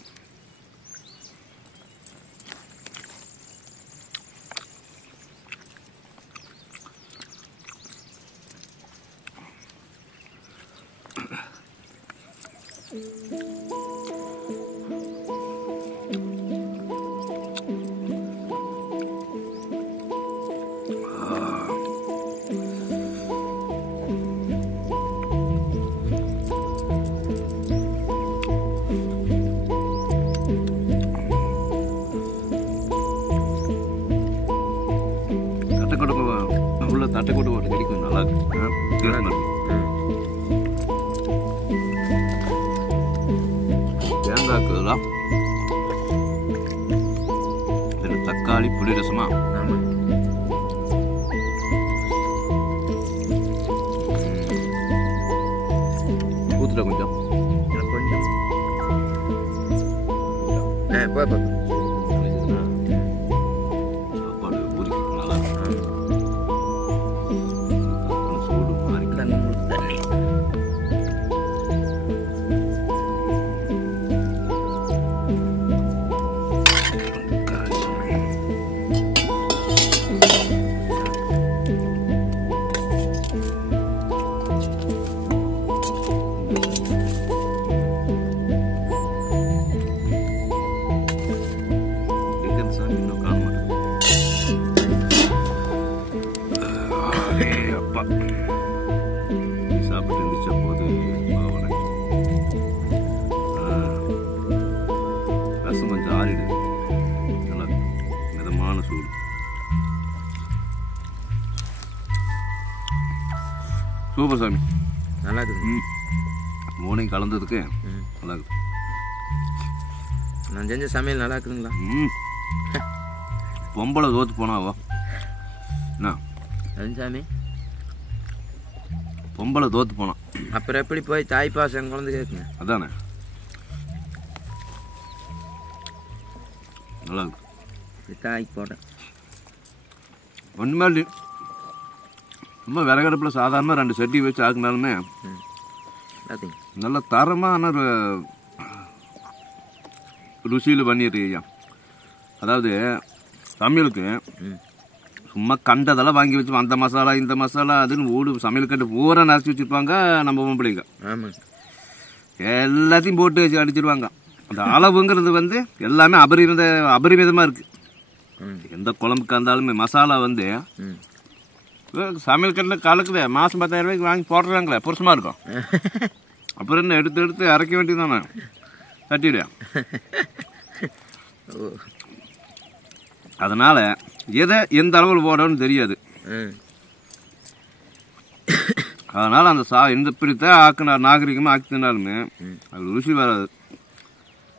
தட்டைக்கோட்டு போட்டு கிடைக்கும். நல்லா இருக்கு. தேங்காய்க்குலாம் தக்காளி புளி ரசமா. ஊத்துட கொஞ்சம் கொஞ்சம் சாப்பாடு ஊறி நல்லா இருக்கு. சாப்பிட்டு இருந்துச்சா போது ரசம் கொஞ்சம் ஆறிடுது. நல்லா மிதமான சூடு. சூப்பர் சாமி. நல்லா இருக்குது. மூணையும் கலந்ததுக்கு நல்லா இருக்குது. நான் செஞ்ச சமையல் நல்லா இருக்குதுங்களா? பொம்பளை தோத்து போனாவோ என்ன சாமி? பொம்பளை தோத்து போனான். அப்புறம் எப்படி போய் தாய் பாசம் என் குழந்தை கேட்குங்க? அதானே. நல்லா இருக்கு. தாய்க்கு போட்டேன் ஒன்றுமே ரொம்ப விறகடுப்பில் சாதாரணமாக 2 சட்டி வச்சு ஆக்குனாலுமே நல்ல தரமான ருசியில் பண்ணிடுறியா. அதாவது சமையலுக்கு சும்மா கண்டதெல்லாம் வாங்கி வச்சு அந்த மசாலா இந்த மசாலா அதுன்னு ஓடு சமையலுக்கட்டு பூரா நரைச்சி வச்சுருப்பாங்க நம்ம பொம்பளைங்க. எல்லாத்தையும் போட்டு வச்சு அடிச்சிருவாங்க. அந்த அளவுங்கிறது எல்லாமே அபரிமிதமாக இருக்குது. எந்த குழம்புக்கு இருந்தாலுமே மசாலா சமையல் கட்டில் கலக்குது. மாதம் 10,000 ரூபாய்க்கு வாங்கி போடுறாங்களே புருஷமாக இருக்கும். அப்புறம் என்ன எடுத்து அரைக்க வேண்டியதானே தட்டிவிட. அதனால் எதை எந்த அளவில் போடணும்னு தெரியாது. அதனால் அந்த இந்த இப்படித்தான் ஆக்கினார் நாகரிகமாக ஆக்கினாலுமே அது ருசி வராது.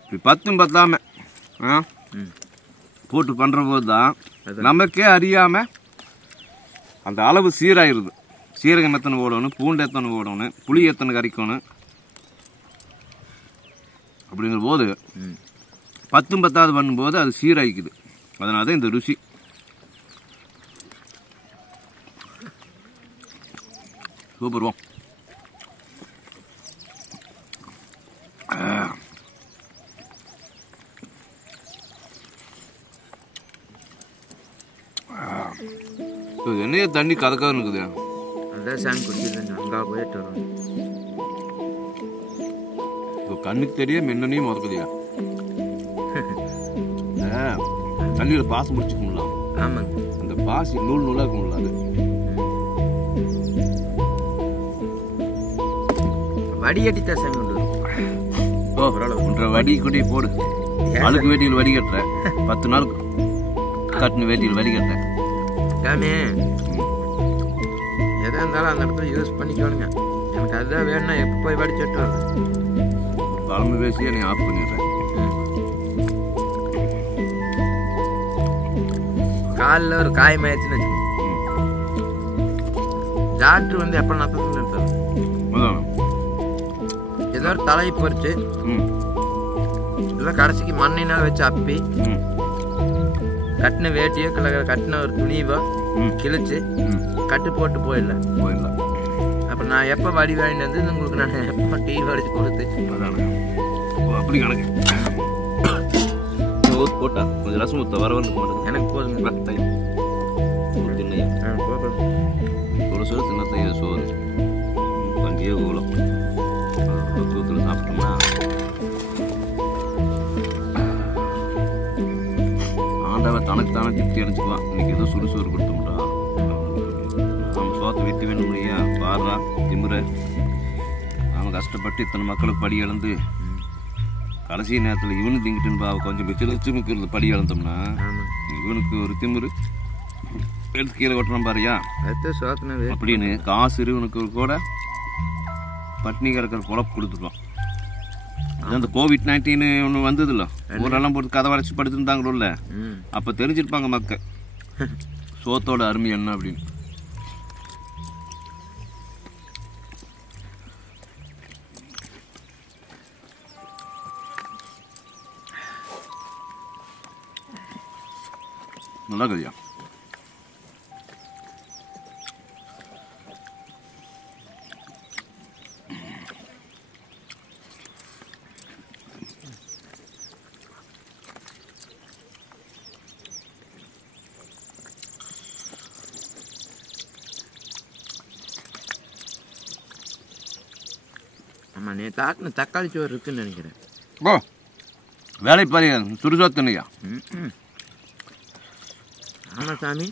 இப்படி 10 பத்தாம போட்டு பண்ணுற போது தான் நமக்கே அறியாமல் அந்த அளவு சீராயிருது. சீரகம் எத்தனை போடணும், பூண்டு எத்தனை போடணும், புளி எத்தனை கரைக்கணும் அப்படிங்கிற போது 10 பத்தாவது பண்ணும்போது அது சீராயிக்குது. அதனால தான் இந்த ருசி. சூப்பர்வோம். என்னைய தண்ணி கதக்காக இருக்குது. அதான் சாமி குடிச்சிருந்தேன். அங்கே போயிட்டு வரோம். கண்ணுக்கு தெரிய மென்னையும் முதக்குதியா. தண்ணியில் பாசி முடிச்சுக்கணும்ல. ஆமாங்க. அந்த பாசி நூலாக இருக்கும்ல அது. வடிகட்டி தான் சாமி கொண்டு வரும். வடி கொண்டு போடு. அழுக்கு வேட்டியில் வடிகட்டுறேன் 10 நாள் கட்டின வேட்டியில் வடிகட்டுறேன் சாமி எதாக இருந்தாலும் அந்த இடத்துல யூஸ் பண்ணிக்கணுங்க எனக்கு அதுதான் வேணும்னா எப்போ போய் வடிச்சுட்டு வருது குழம்பு பேசியே நீ ஆஃப் பண்ணிடுறேன் காலில் ஒரு காயமாயிடுச்சுன்னு வச்சுக்கோங்க டாக்டர் வந்து எப்போ நத்தத்தில் எடுத்தாரு ஏதோ ஒரு தலையை பொறிச்சு இல்லை கடைசிக்கு மண்ணினால் வச்சு அப்பி கட்டின வேட்டியோ கட்டின ஒரு துணிவோ கிழிச்சு கட்டு போட்டு போயிடலாம் அப்புறம் நான் எப்போ வடி வாங்கிட்டு வந்து உங்களுக்கு நான் எப்போ டீ வடிச்சு கொடுத்து அப்படி கணக்கு போட்டா கொஞ்சம் ரசம் ஊற்ற வர மாட்டேங்குது எனக்கு போதுங்க ஒரு சோறு சின்ன தைய சோறு அங்கேயே ஊழம் தூத்துல சாப்பிட்டோம்னா ஆண்டவன் தனக்கு தானே திருப்தி அடைச்சிக்குவான் இன்னைக்கு ஏதோ சுடுசோறு கொடுத்தோம்டா நம்ம சோத்தை வெட்டி வேணும் முடியா பாடுறா திமுறை அவன் கஷ்டப்பட்டு இத்தனை மக்களுக்கு படி இழந்து கடைசி நேரத்தில் இவனு திங்கிட்டுன்னு கொஞ்சம் மிக்கிறது படி இழந்தோம்னா இவனுக்கு ஒரு திமுரு எடுத்து கீழே கொட்டணும் பாரியா அப்படின்னு காசு இவனுக்கு கூட பட்னி கிடக்கிற பொழப்பு கொடுத்துருவான் அந்த COVID-19 ஒன்று வந்தது இல்லை ஊரெல்லாம் போட்டு கதை வளைச்சி படுத்துருந்தாங்களோல்ல அப்போ தெரிஞ்சிருப்பாங்க மக்கள் சோத்தோட அருமை என்ன அப்படின்னு நல்லா கதையா ஆமாம் நேற்று ஆட்டின தக்காளி சோறு இருக்குன்னு நினைக்கிறேன் ஓ வேலை பாரு சுடுசோத்தனையா ஆமாம் சாமி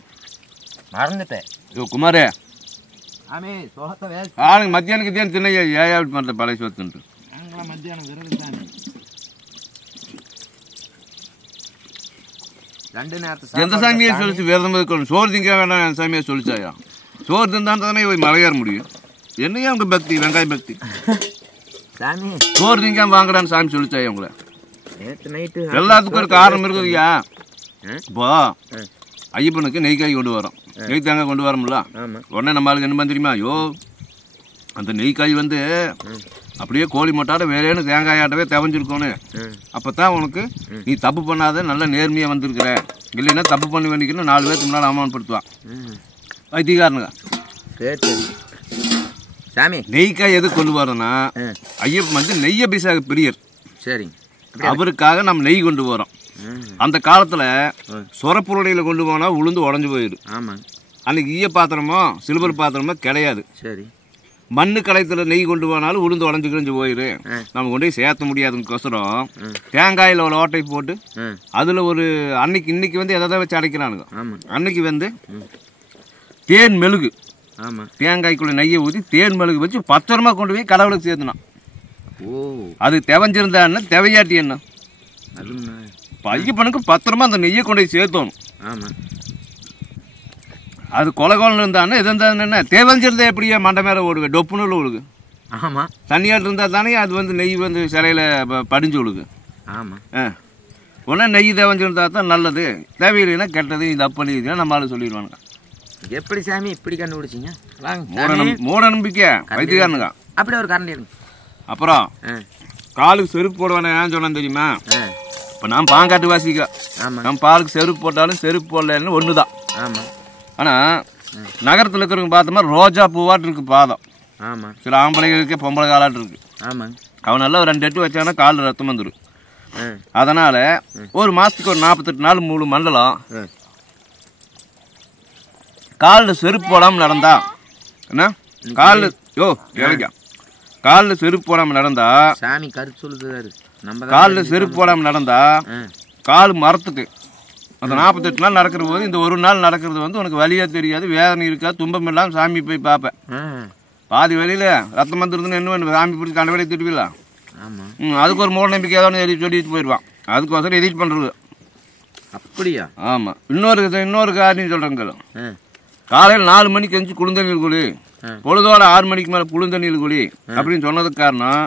மறந்துட்டேன் ஐயோ குமாரே சாமி சோகத்தை வேலை ஆளுங்க மத்தியானுக்கு தேன் தின்னையா ஏயா அப்படி பண்ணுற பழைய சோத்துன்ட்டு மத்தியானம் விரவு சாமி 2 நேரத்தை எந்த சாமியை சொல்லிச்சு விரதம் இருக்கணும் சோறு திங்க வேண்டாம் என் சாமியை சொல்லிச்சாயா சோறு தின்தான் தானே போய் மலையேற முடியும் என்னையா உங்க பக்தி வெங்காய பக்தி சாமி சோறு திங்காம வாங்கடான்னு சாமி சொல்லிச்சாயா உங்களை நேற்று நைட்டு எல்லாத்துக்கும் ஒரு காரணம் இருக்குதுயா இப்போ ஐயப்பனுக்கு நெய்க்காய் கொண்டு வரோம் நெய் தேங்காய் கொண்டு வரோம்ல உடனே நம்ம ஆளுக்கு என்ன தெரியுமா ஐயோ அந்த நெய்க்காய் வந்து அப்படியே கோழி மொட்டாட வேறேன்னு தேங்காயாட்டவே தேவைஞ்சிருக்கணும் அப்போதான் உனக்கு நீ தப்பு பண்ணாத நல்ல நேர்மையாக வந்திருக்கிற இல்லைன்னா தப்பு பண்ண வேண்டிக்கணும் 4 பேருக்கு முன்னால் அவமானப்படுத்துவான் வைத்தியக்காரனுங்க சாமி நெய்க்காய் எது கொண்டு வரோன்னா ஐயப்பன் வந்து நெய் அபிஷேக பிரியர் சரி அவருக்காக நம்ம நெய் கொண்டு வரோம் அந்த காலத்துல சொரப்புருடையில கொண்டு போனா உளுந்து உடஞ்சு போயிடும் ஆமாம் அன்னைக்கு ஈய பாத்திரமோ சில்வர் பாத்திரமோ கிடையாது சரி மண்ணு களையத்துல நெய் கொண்டு போனாலும் உளுந்து உடஞ்சு கிழிஞ்சு போயிரு நம்ம கொண்டு போய் சேர்த்த முடியாதுக்கோசரம் தேங்காயில ஒரு ஓட்டை போட்டு அதுல ஒரு இன்னைக்கு வந்து எதை வச்சு அடைக்கிறானுங்க அன்னைக்கு வந்து தேன் மெழுகு தேங்காய்க்குள்ள நெய்யை ஊற்றி தேன் மெழுகு வச்சு பத்திரமா கொண்டு போய் கடவுளுக்கு சேர்த்துனான் அது தேவைஞ்சிருந்தா என்ன தேவையாட்டி என்ன ஐயப்பனுக்கு பத்திரமா அந்த நெய்யை கொண்டு போய் சேர்த்தோணும் அது கொலகோலன்னு இருந்தானே எது இருந்தா என்ன தேவைஞ்சிருந்தா எப்படியா மண்டை மேலே ஓடுங்க டொப்புன்னு ஒழுகு தண்ணியாட்டு இருந்தால் தானே அது வந்து நெய் வந்து சிலையில் படிஞ்சு ஒழுகு உடனே நெய் தேவைஞ்சிருந்தா தான் நல்லது தேவையில்லைன்னா கெட்டது இது அப்படி இதுன்னா நம்ம ஆளு சொல்லிடுவானுங்க எப்படி சாமி இப்படி கண்டுபிடிச்சிங்க மூட நம்பிக்கை வைத்தியக்காரனுங்க அப்படி ஒரு கரண்டி அப்புறம் காலுக்கு செருப்பு போடுவானே ஏன் சொன்னேன் தெரியுமா இப்போ நான் பாங்காட்டு வாசிக்க நம்ம பாலுக்கு செருப்பு போட்டாலும் செருப்பு போடலன்னு ஒன்று தான் ஆனால் நகரத்தில் இருக்கிறவங்க பார்த்தோமா ரோஜா பூவாட்டு இருக்கு பாதம் சில ஆம்பளைகளுக்கு பொம்பளை காலாட்டு இருக்கு அவன் நல்லா ஒரு 2 எட்டு வச்சானா காலில் ரத்தம் வந்துடும் அதனால ஒரு மாசத்துக்கு ஒரு 48 நாள் 3 மண்டலம் காலில் செருப்பு போடாமல் நடந்தா என்ன காலில் காலில் செருப்பு போடாமல் நடந்தா சாமி கருத்து சொல்லுது காலில் செருப்பு போடாமல் நடந்தா கால் மரத்துக்கு அந்த 48 நாள் நடக்கிற போது இந்த ஒரு நாள் நடக்கிறது வந்து உனக்கு வலியாக தெரியாது வேதனை இருக்காது துன்பம் இல்லாமல் சாமி போய் பார்ப்பேன் பாதி வழியில் ரத்தம் வந்துருதுன்னு என்ன சாமி பிடிச்சி கண்ட வேலையை திட்டுவீங்களா அதுக்கு ஒரு மூட நம்பிக்கை ஏதாவது சொல்லிட்டு போயிடுவான் அதுக்கோசரம் எடிட் பண்ணுறது. அப்படியா? ஆமாம். இன்னொரு காரியம் சொல்கிறேங்க. காலையில் 4 மணிக்கு எஞ்சி குளிர்ந்தண்ணீர் குழி, பொழுதோட 6 மணிக்கு மேலே குளிர்ந்தண்ணீர் குழி அப்படின்னு சொன்னதுக்கு காரணம்,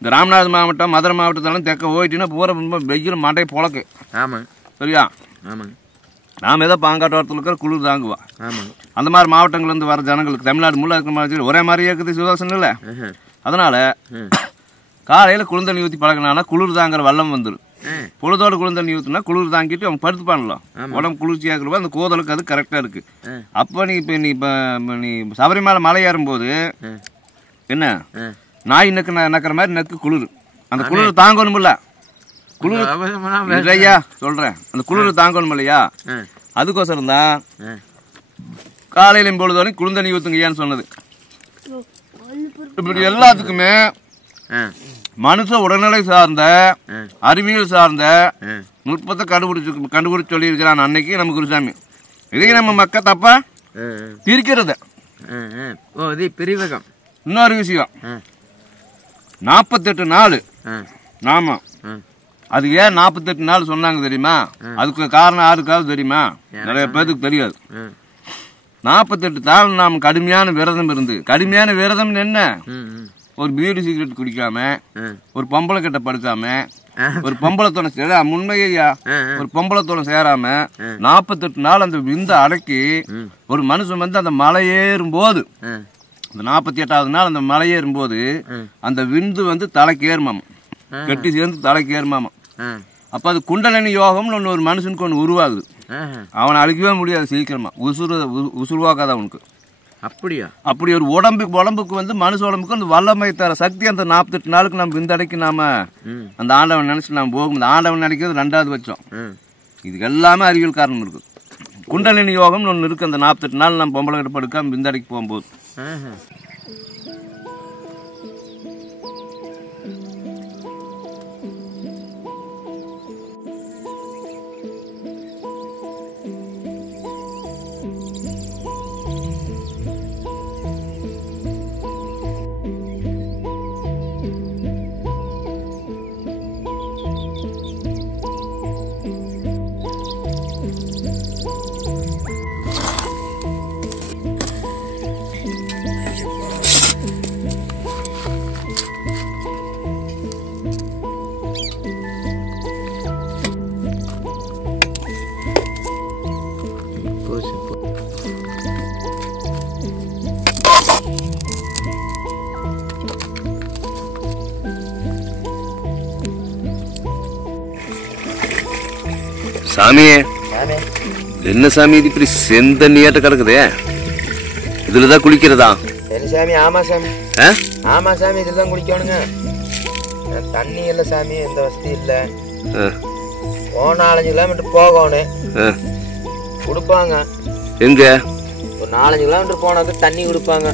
இந்த ராமநாதபுரம் மாவட்டம் மதுரை மாவட்டத்தெல்லாம் தெற்க போயிட்டீங்கன்னா பூரா ரொம்ப வெயில் மண்டை புழக்கு. ஆமாங்க. சரியா? ஆமாங்க. நாம் ஏதோ பாங்காட்டோரத்தில் இருக்கிற குளிர் தாங்குவோம். ஆமாங்க. அந்த மாதிரி மாவட்டங்கள்லேருந்து வர ஜனங்களுக்கு தமிழ்நாடு முள்ள இருக்கிற மாதிரி ஒரே மாதிரியே இருக்குது சுதர்சனம் இல்லை. அதனால் காலையில் குளிர்ந்தண்ணி ஊற்றி பழகினானா குளிர் தாங்கிற வல்லம் வந்துடும். பொழுதோடு குளிர்ந்தண்ணி ஊற்றினா குளிர் தாங்கிட்டு அவங்க படுத்து பண்ணலாம். உடம்பு குளிர்ச்சியாக இருக்கிறப்ப அந்த கோதலுக்கு அது கரெக்டாக இருக்குது. அப்போ நீ சபரிமலை மலை ஏறும்போது என்ன நாய் நக்கிற மாதிரி நக்கு குளிர், அந்த குளிர் தாங்கணுமில்ல. குளிர் ஐயா சொல்கிறேன், அந்த குளிர் தாங்கணும் இல்லையா? அதுக்கோசரம் தான் காலையிலும் பொழுதோடையும் குளிர்ந்தண்ணி ஊற்றுங்கய்யான்னு சொன்னது. இப்படி எல்லாத்துக்குமே மனுஷ உடல்நிலை சார்ந்த அறிவியல் சார்ந்த நுட்பத்தை கண்டுபிடிச்சு சொல்லியிருக்கிறான் அன்னைக்கு நம்ம குருசாமி. இதையும் நம்ம மக்கள் தப்பா பிரிக்கிறது. பிரிவகம். இன்னொரு விஷயம், 48 நாள். ஆமா, அது ஏன் 48 நாள் சொன்னாங்க தெரியுமா? அதுக்கு காரணம் யாருக்காவது தெரியுமா? நிறைய பேருக்கு தெரியாது. 48 நாள் நாம் கடுமையான விரதம் இருந்து, கடுமையான விரதம் என்ன? ஒரு பீடி சிகரெட் குடிக்காம, ஒரு பொம்பளை கிட்ட படுக்காம, ஒரு பொம்பளத்தோட சேர முன்மையா ஒரு பொம்பளத்தோட சேராம 48 நாள் அந்த விந்த அடக்கி ஒரு மனுஷன் வந்து அந்த மலை ஏறும் போது, அந்த 48வது நாள் அந்த மலை ஏறும் போது அந்த விந்து வந்து தலைக்கு ஏறுமாமா, கட்டி சேர்ந்து தலைக்கு ஏறுமாமா. அப்ப அது குண்டலினி யோகம்னு ஒன்று ஒரு மனுஷனுக்கு ஒன்று உருவாகுது. அவனை அழிக்கவே முடியாது சீக்கிரமா, உசுருவாக்காத அவனுக்கு. அப்படியா? அப்படி ஒரு உடம்புக்கு வந்து மனுஷ உடம்புக்கு அந்த வல்லமை தர சக்தி அந்த 48 நாளுக்கு நம்ம விந்தடைக்கு நாம அந்த ஆண்டவன் நினைச்சு நாம போகும். இந்த ஆண்டவன் நினைக்கிறது 2வது பட்சம். இதுக்கு எல்லாமே அறிவியல் காரணம் இருக்கு. குண்டலினி யோகம்னு ஒன்று இருக்கு. அந்த 48 நாள் நம்ம பொம்பளை கிட்ட படுக்காம விந்தடைக்கு போகும்போது சாமி, என்ன சாமி இது இப்படி செந்தண்ணியாட்ட கிடக்குதே? இதுலதான் குளிக்கிறதா? சாமி. ஆமா சாமி. ஆமா சாமி, இதுலதான் குளிக்கணுங்க. தண்ணி இல்ல சாமி, எந்த வசதி இல்ல. 4-5 கிலோமீட்டர் போகணும். கொடுப்பாங்க. எங்க? ஒரு 4-5 கிலோமீட்டர் போனாக்க தண்ணி கொடுப்பாங்க.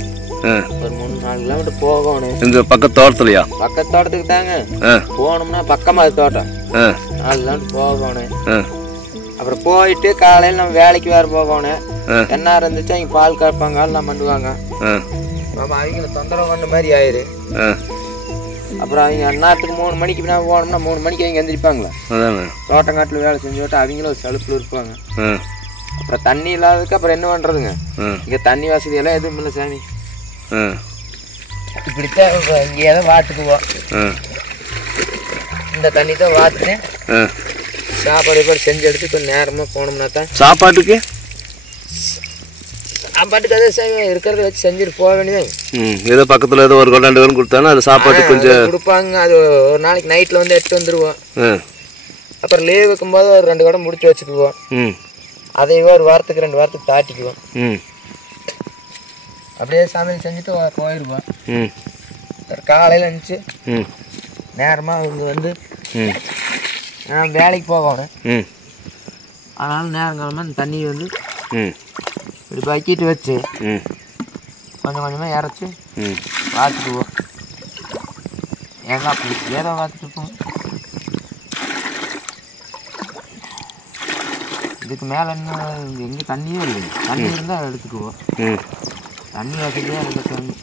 ஒரு 3-4 கிலோமீட்டர் போகணும். எங்க பக்கத்து தோட்டத்துலயா? பக்கத்து தோட்டத்துக்கு தாங்க போகணும்னா. பக்கமா அது தோட்டம். 4 கிலோமீட்டர் போகணும். அப்புறம் போயிட்டு காலையில் நம்ம வேலைக்கு வேற போகணும். என்ன இருந்துச்சு அவங்க பால் கறப்பாங்க, எல்லாம் பண்ணுவாங்க. அவங்கள தொந்தரவு பண்ண மாதிரி ஆயிரு. அப்புறம் அவங்க அந்நேரத்துக்கு 3 மணிக்கு பின்னாடி போனோம்னா 3 மணிக்கு அவங்க எந்திரிப்பாங்களா? தோட்டங்காட்டில் வேலை செஞ்சு விட்டு அவங்களும் ஒரு செலுப்புல இருப்பாங்க. அப்புறம் தண்ணி இல்லாததுக்கு அப்புறம் என்ன பண்றதுங்க? இங்க தண்ணி வசதி எல்லாம் எதுவும் இல்லை சாமி. இப்படித்தான் இங்கே தான் வாட்டுக்குவோம். இந்த தண்ணி தான் வாத்துட்டு சாப்பாடு செஞ்சு எடுத்து கொஞ்சம் நேரமாக போனோம்னா தான் சாப்பாட்டுக்கு அதே சாமி இருக்கிறத வச்சு செஞ்சுட்டு போக வேண்டியதாங்க. ஏதோ பக்கத்தில் ஏதோ ஒரு கொண்டாண்டு வேணும் கொடுத்தானா அது சாப்பாட்டு கொஞ்சம் கொடுப்பாங்க. அது ஒரு நாளைக்கு நைட்டில் வந்து எடுத்து வந்துடுவோம். அப்புறம் லீவ் வைக்கும்போது ஒரு 2 குடம் முடிச்சு வச்சுக்குவோம். அதையும் ஒரு வாரத்துக்கு 2 வாரத்துக்கு தாட்டிக்குவோம். அப்படியே சமையல் செஞ்சுட்டு போயிடுவோம். காலையில் இருந்துச்சு நேரமாக இங்கே வந்து வேலைக்கு போகணும். அதனால நேரங்காலமாக இந்த தண்ணியை வந்து இப்படி பக்கிட்டு வச்சு கொஞ்சம் கொஞ்சமாக இறச்சி வாத்துக்குவோம். ஏங்க அப்படி ஏதோ வாத்துட்டு இருப்போம். இதுக்கு மேலே என்ன எங்கே தண்ணியே இல்லைங்க. தண்ணி இருந்தால் அதை எடுத்துக்குவோம். தண்ணி வசதியாக இல்லை சாமி.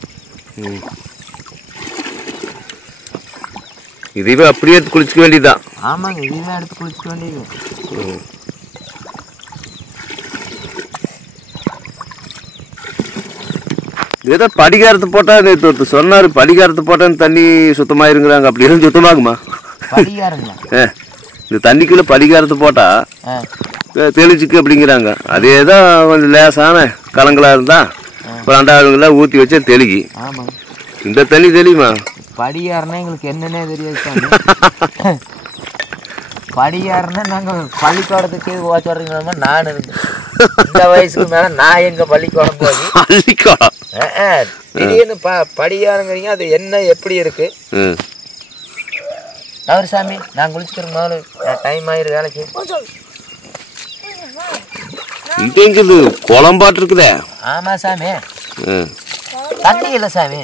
இதுவே அப்படியே குளிச்சுக்க வேண்டியதுதான். ஆமாங்க, இதுதான் எடுத்து குளிச்சுக்க வேண்டியது. ஏதோ படிகாரத்தை போட்டால் நேற்று ஒருத்தர் சொன்னார், படிகாரத்தை போட்டால் தண்ணி சுத்தமாயிருங்கிறாங்க. அப்படி எதுவும் சுத்தமாகுமா? படிகாரங்களா? இந்த தண்ணிக்குள்ளே படிகாரத்தை போட்டால் தெளிச்சுக்கு அப்படிங்கிறாங்க. அதே தான் கொஞ்சம் லேசான கலங்களாக இருந்தால் ஒரு அண்டாளுங்களாம் ஊற்றி வச்சா தெளிக்கி. ஆமாங்க, இந்த தண்ணி தெளியுமா? படிகாரன்னா எங்களுக்கு என்னன்னே தெரியாது. படிகாரன்னா நாங்கள் பள்ளிக்கூடத்துக்கு ஓச்சுறீங்களா? நான் இருக்கேன் இந்த வயசுக்கு மேலே நான் எங்கள் பள்ளிக்கூடம் போய் பள்ளிக்கூடம் திடீர்னு படிகாரங்கிறீங்க. அது என்ன எப்படி இருக்கு? அவர் சாமி நான் குளிச்சுக்கிறேன், முதல்ல டைம் ஆயிரு வேலைக்கு. இங்கேங்குது குளம்பாட்டு இருக்குதே. ஆமா சாமி, தண்ணி இல்லை சாமி.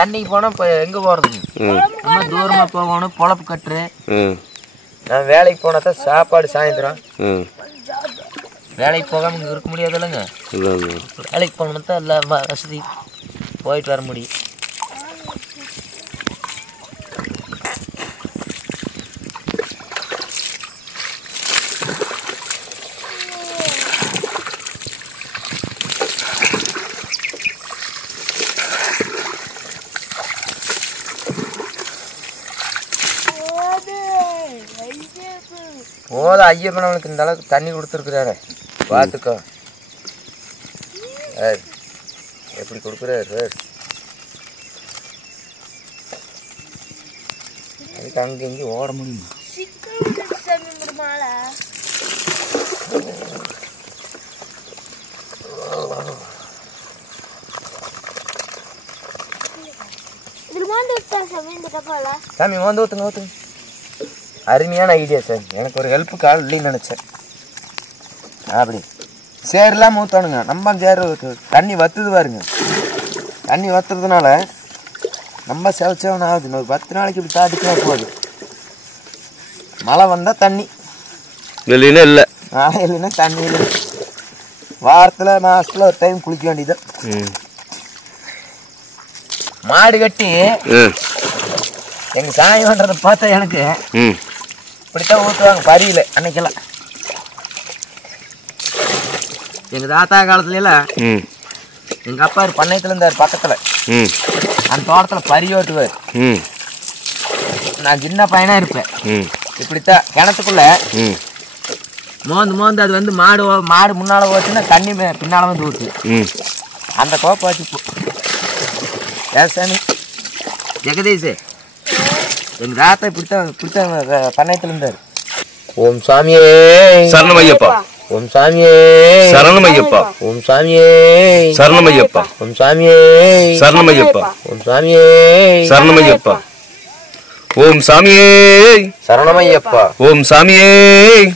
தண்ணிக்கு போனால் இப்போ எங்கே போகிறதுங்க? நம்ம தூரமாக போகணும், பொழப்பு கட்டுரு. நான் வேலைக்கு போனால் தான் சாப்பாடு சாயந்தரம். வேலைக்கு போகாமல் இங்கே இருக்க முடியாது இல்லைங்க. வேலைக்கு போகணும் தான் எல்லா வசதி போயிட்டு வர முடியும். போதும், ஐயப்பன் அவனுக்கு இந்த அளவுக்கு தண்ணி கொடுத்துருக்குறாரு, பார்த்துக்கோ. எப்படி கொடுக்குறாரு? அதுக்கு அங்கே இங்கே ஓட முடியுமா? சாமி மோந்து ஊற்றுங்க, ஊற்றுங்க. அருமையான ஐடியா சார். எனக்கு ஒரு ஹெல்ப்புக்கு ஆள் இல்லைன்னு நினச்சேன். அப்படி சேரெல்லாம் ஊற்றணுங்க. நம்ம சேர் தண்ணி வத்துது பாருங்க. தண்ணி வத்துறதுனால நம்ம செவச்சவன் ஆகுது. இன்னொரு 10 நாளைக்கு இப்படி தாட்டிக்கலாம் போகுது. மழை வந்தால் தண்ணி இல்லைன்னா இல்லை, மழை இல்லைன்னா தண்ணி இல்லை. வாரத்தில் மாதத்தில் ஒரு டைம் குளிக்க வேண்டியது. மாடு கட்டி எங்கள் சாயம் பண்ணுறதை பார்த்தா எனக்கு இப்படித்தான் ஊற்றுவாங்க பரியில். அன்னைக்கெல்லாம் எங்கள் தாத்தா காலத்துலலாம் எங்கள் அப்பா பண்ணையத்தில் இருந்தார் பக்கத்தில். அந்த தோட்டத்தில் பறி ஓட்டுவார். நான் சின்ன பையனாக இருப்பேன். இப்படித்தான் கிணத்துக்குள்ளே மோந்து அது வந்து மாடு முன்னால் ஓச்சுன்னா தண்ணி பின்னால் வந்து ஊற்று. அந்த கோப்பை வச்சு சாமி ஜெகதீஷ் எங்கள் தாத்தா இப்படித்தான் பண்ணையத்தில் இருந்தார். ஓம் சாமியே சரணமையப்பா, ஓம் சாமியே சரணமையப்பா, ஓம் சாமியே சரணமையப்பா, ஓம் சாமியே சரணமையப்பா, ஓம் சாமியே சரணமையப்பா, ஓம் சாமியே சரணமையப்பா, ஓம் சாமியே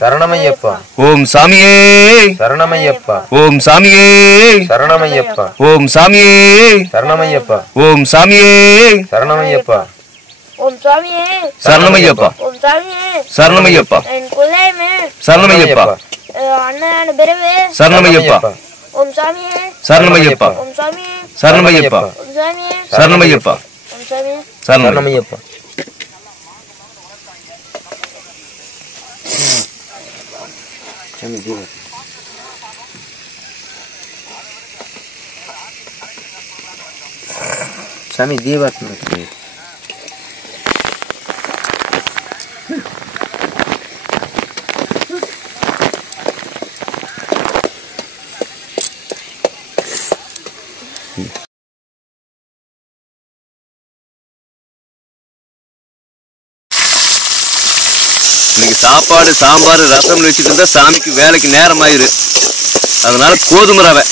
சரணமையப்பா, ஓம் சாமியே சரணமையப்பா, ஓம் சாமியே சரணமையப்பா, ஓம் சாமியே சரணமையப்பா, ஓம் சாமியே சரணமையப்பா, ஓம் சாமியே சரணமையப்பா, ஓம் சாமியே சரணமையப்பா, என் குலமே சரணமையப்பா, அண்ணன் பிறவே சரணமையப்பா, ஓம் சாமியே சரணமையப்பா, ஓம் சாமியே சரணமையப்பா, ஓம் சாமியே சரணமையப்பா, ஓம் சாமியே சரணமையப்பா. சாமி தீபாத்மா இன்னைக்கு சாப்பாடு சாம்பார் ரசம் வச்சுட்டு இருந்தா சாமிக்கு வேலைக்கு நேரம் ஆயிரு. அதனால கோதுமை ரவை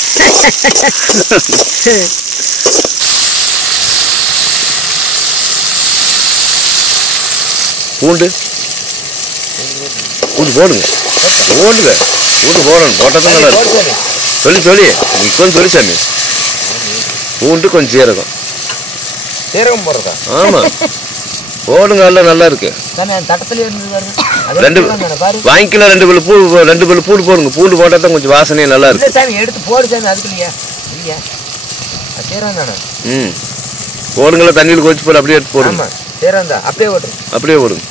பூண்டு பூண்டு போடுங்க, போடுங்க, பூண்டு போடணும். போட்டால் தான் நல்லா இருக்கும். சொல்லி இப்போ சொல்லி சாமி. பூண்டு கொஞ்சம் சீரகம் போடுறதா? ஆமா போடுங்க, நல்லா இருக்கு. ரெண்டு வாங்கிக்கலாம். 2 பல்லு பூண்டு போடுங்க. பூண்டு போட்டால் தான் கொஞ்சம் வாசனையே நல்லா இருக்கு. சாமி எடுத்து போடு சாமி. அதுக்கு இல்லையா இல்லையா சீரகம் தானே? போடுங்களா, தண்ணியில் கொதிச்சு போடு. அப்படியே எடுத்து போடுங்க. சீரகம் தான் அப்படியே ஓட்டுங்க. அப்படியே போடுங்க.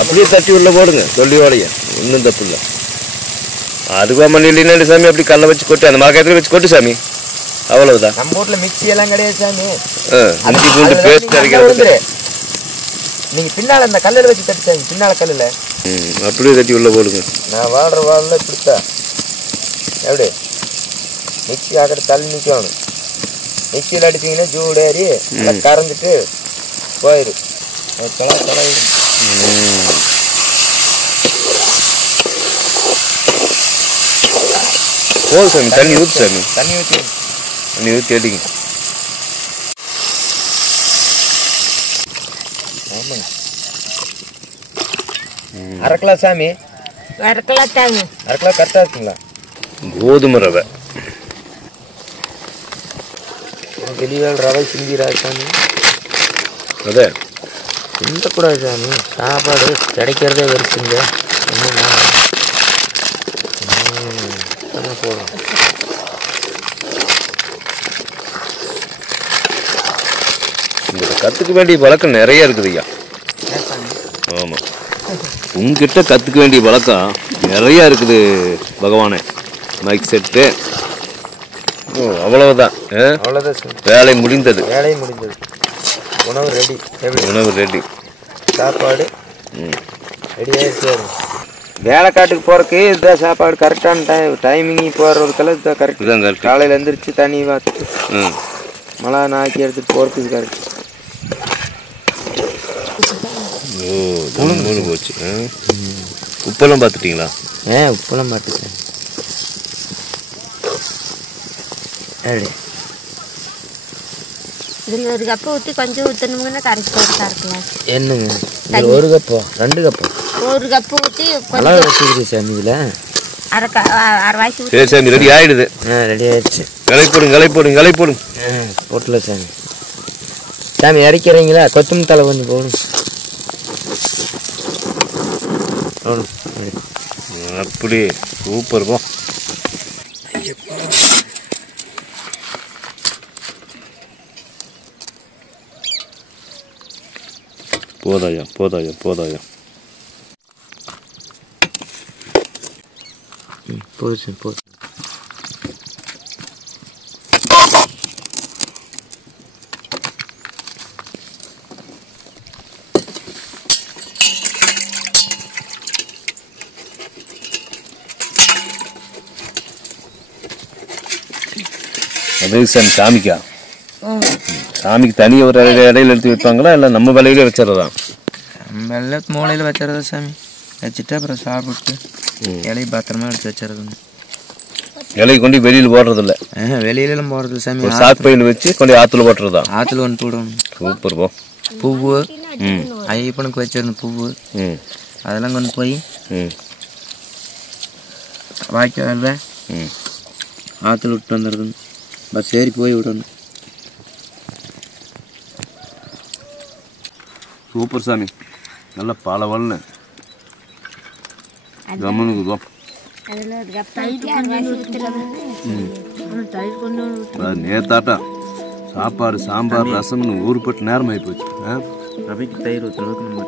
அப்படியே தட்டி உள்ள போடுங்க தொல்லியோடைய, இன்னும் தப்பு இல்லை. அதுவா மணி இல்லைன்னா சாமி அப்படி கல்லை வச்சு கொட்டு, அந்த மரக்கத்தில் வச்சு கொட்டு சாமி, அவ்வளவுதான். நம்ம வீட்டில் மிக்சி எல்லாம் கிடையாது சாமி. அஞ்சு பூண்டு பேஸ்ட் அரைக்கிறது நீங்க பின்னால இந்த கல்லில் வச்சு தட்டுச்சாங்க, பின்னால கல்லில் அப்படியே தட்டி உள்ள போடுங்க. நான் வாழ்ற வாழ்ல இப்படித்தா எப்படி மிக்சி ஆக்கிற தள்ளி நிற்கணும். மிக்சியில் அடிச்சிங்கன்னா ஜூடேறி நல்லா கரைஞ்சிட்டு போயிடும். போதும் சாமி, தண்ணி ஊற்று சாமி, தண்ணி ஊற்றி அடிங்க. ஆமாங்க. அரைக்கலாம் சாமி, அரைக்கலாம் தாங்க. அரைக்கலாம் கரெக்டாக இருக்குங்களா? கோதுமை ரவை, வெளிவேல் ரவை சிந்திராது சாமி. அதே சிந்தக்கூடாது சாமி, சாப்பாடு கிடைக்கிறதே வெறுக்குங்க. போதும். உங்கள்கிட்ட கற்றுக்க வேண்டிய பழக்கம் நிறைய இருக்குது ஐயா. ஆமாம், உங்ககிட்ட கற்றுக்க வேண்டிய பழக்கம் நிறையா இருக்குது பகவானே. மைக் செட்டு, அவ்வளவுதான். அவ்வளோதான் சார், வேலை முடிந்தது. வேலையும் முடிந்தது. உணவு ரெடி. உணவு ரெடி, சாப்பாடு ரெடி ஆகிடுச்சு. வேலைக்காட்டுக்கு போகிறக்கு இதுதான் சாப்பாடு. கரெக்டான டைமிங் போடுறதுக்கெல்லாம் இதுதான் கரெக்ட். இதுதான் கரெக்ட். காலையில் எழுந்திரிச்சு தண்ணி பார்த்துட்டு மழை நாக்கி எடுத்துகிட்டு போகிறதுக்கு இது கரெக்ட். மூணு போச்சு. உப்பெல்லாம் பார்த்துட்டிங்களா? உப்பெல்லாம் பார்த்துட்டேன். இதில் ஒரு கப்பு ஊற்றி கொஞ்சம் ஊற்றணுங்கன்னா கரெக்டாக இருக்கலாம். என்னங்க ஒரு கப்போ 2 கப்போ? ஒரு கப்பு ஊற்றி நல்லா வச்சுக்கிறீங்க சாமி. இதில் அரை வாய்ச்சி ஊற்றி. சரி சாமி, ரெடி ஆகிடுது. ரெடி ஆயிடுச்சு. கிளை போடுங்க. போட்டல சாமி. சாமி இறக்கிறீங்களா? கொத்தமல்லி தலை கொஞ்சம் போகணும். அப்படி சூப்பர். போ போதாயா. போதும் போதும். அது சாமிக்கா? சாமிக்கு தனியாக ஒரு இடையில எடுத்து வைப்பாங்களா, இல்லை நம்ம விலையில வச்சுறதா? நம்ம வெள்ளை மூளையில் வச்சுறதா சாமி. வச்சுட்டு அப்புறம் சாப்பிட்டு இலையை பத்திரமா எடுத்து வச்சுறதுங்க. இலையை கொண்டு வெளியில் போடுறதில்ல? வெளியிலாம் போடுறது சாமி. சாக்கு பையில் வச்சு கொண்டு ஆற்றுல போட்டுறதா? ஆற்றுல கொண்டு போடணும். சூப்பர். போ பூவு ஐயப்பனுக்கு வச்சிருந்த பூவு அதெல்லாம் கொண்டு போய் வாய்க்கால் ஆற்றுல விட்டு வந்துடுதுங்க. பஸ் ஏறி போய் விடணும். சூப்பர் சாமி, நல்ல பால வல்ல கம்மனுக்கு. நேத்தாட்டா சாப்பாடு சாம்பார் ரசம்னு ஊருப்பட்டு நேரம் ஆகி போச்சு. ரவைக்கு தயிர் ஊற்றுறதுக்கு நம்ம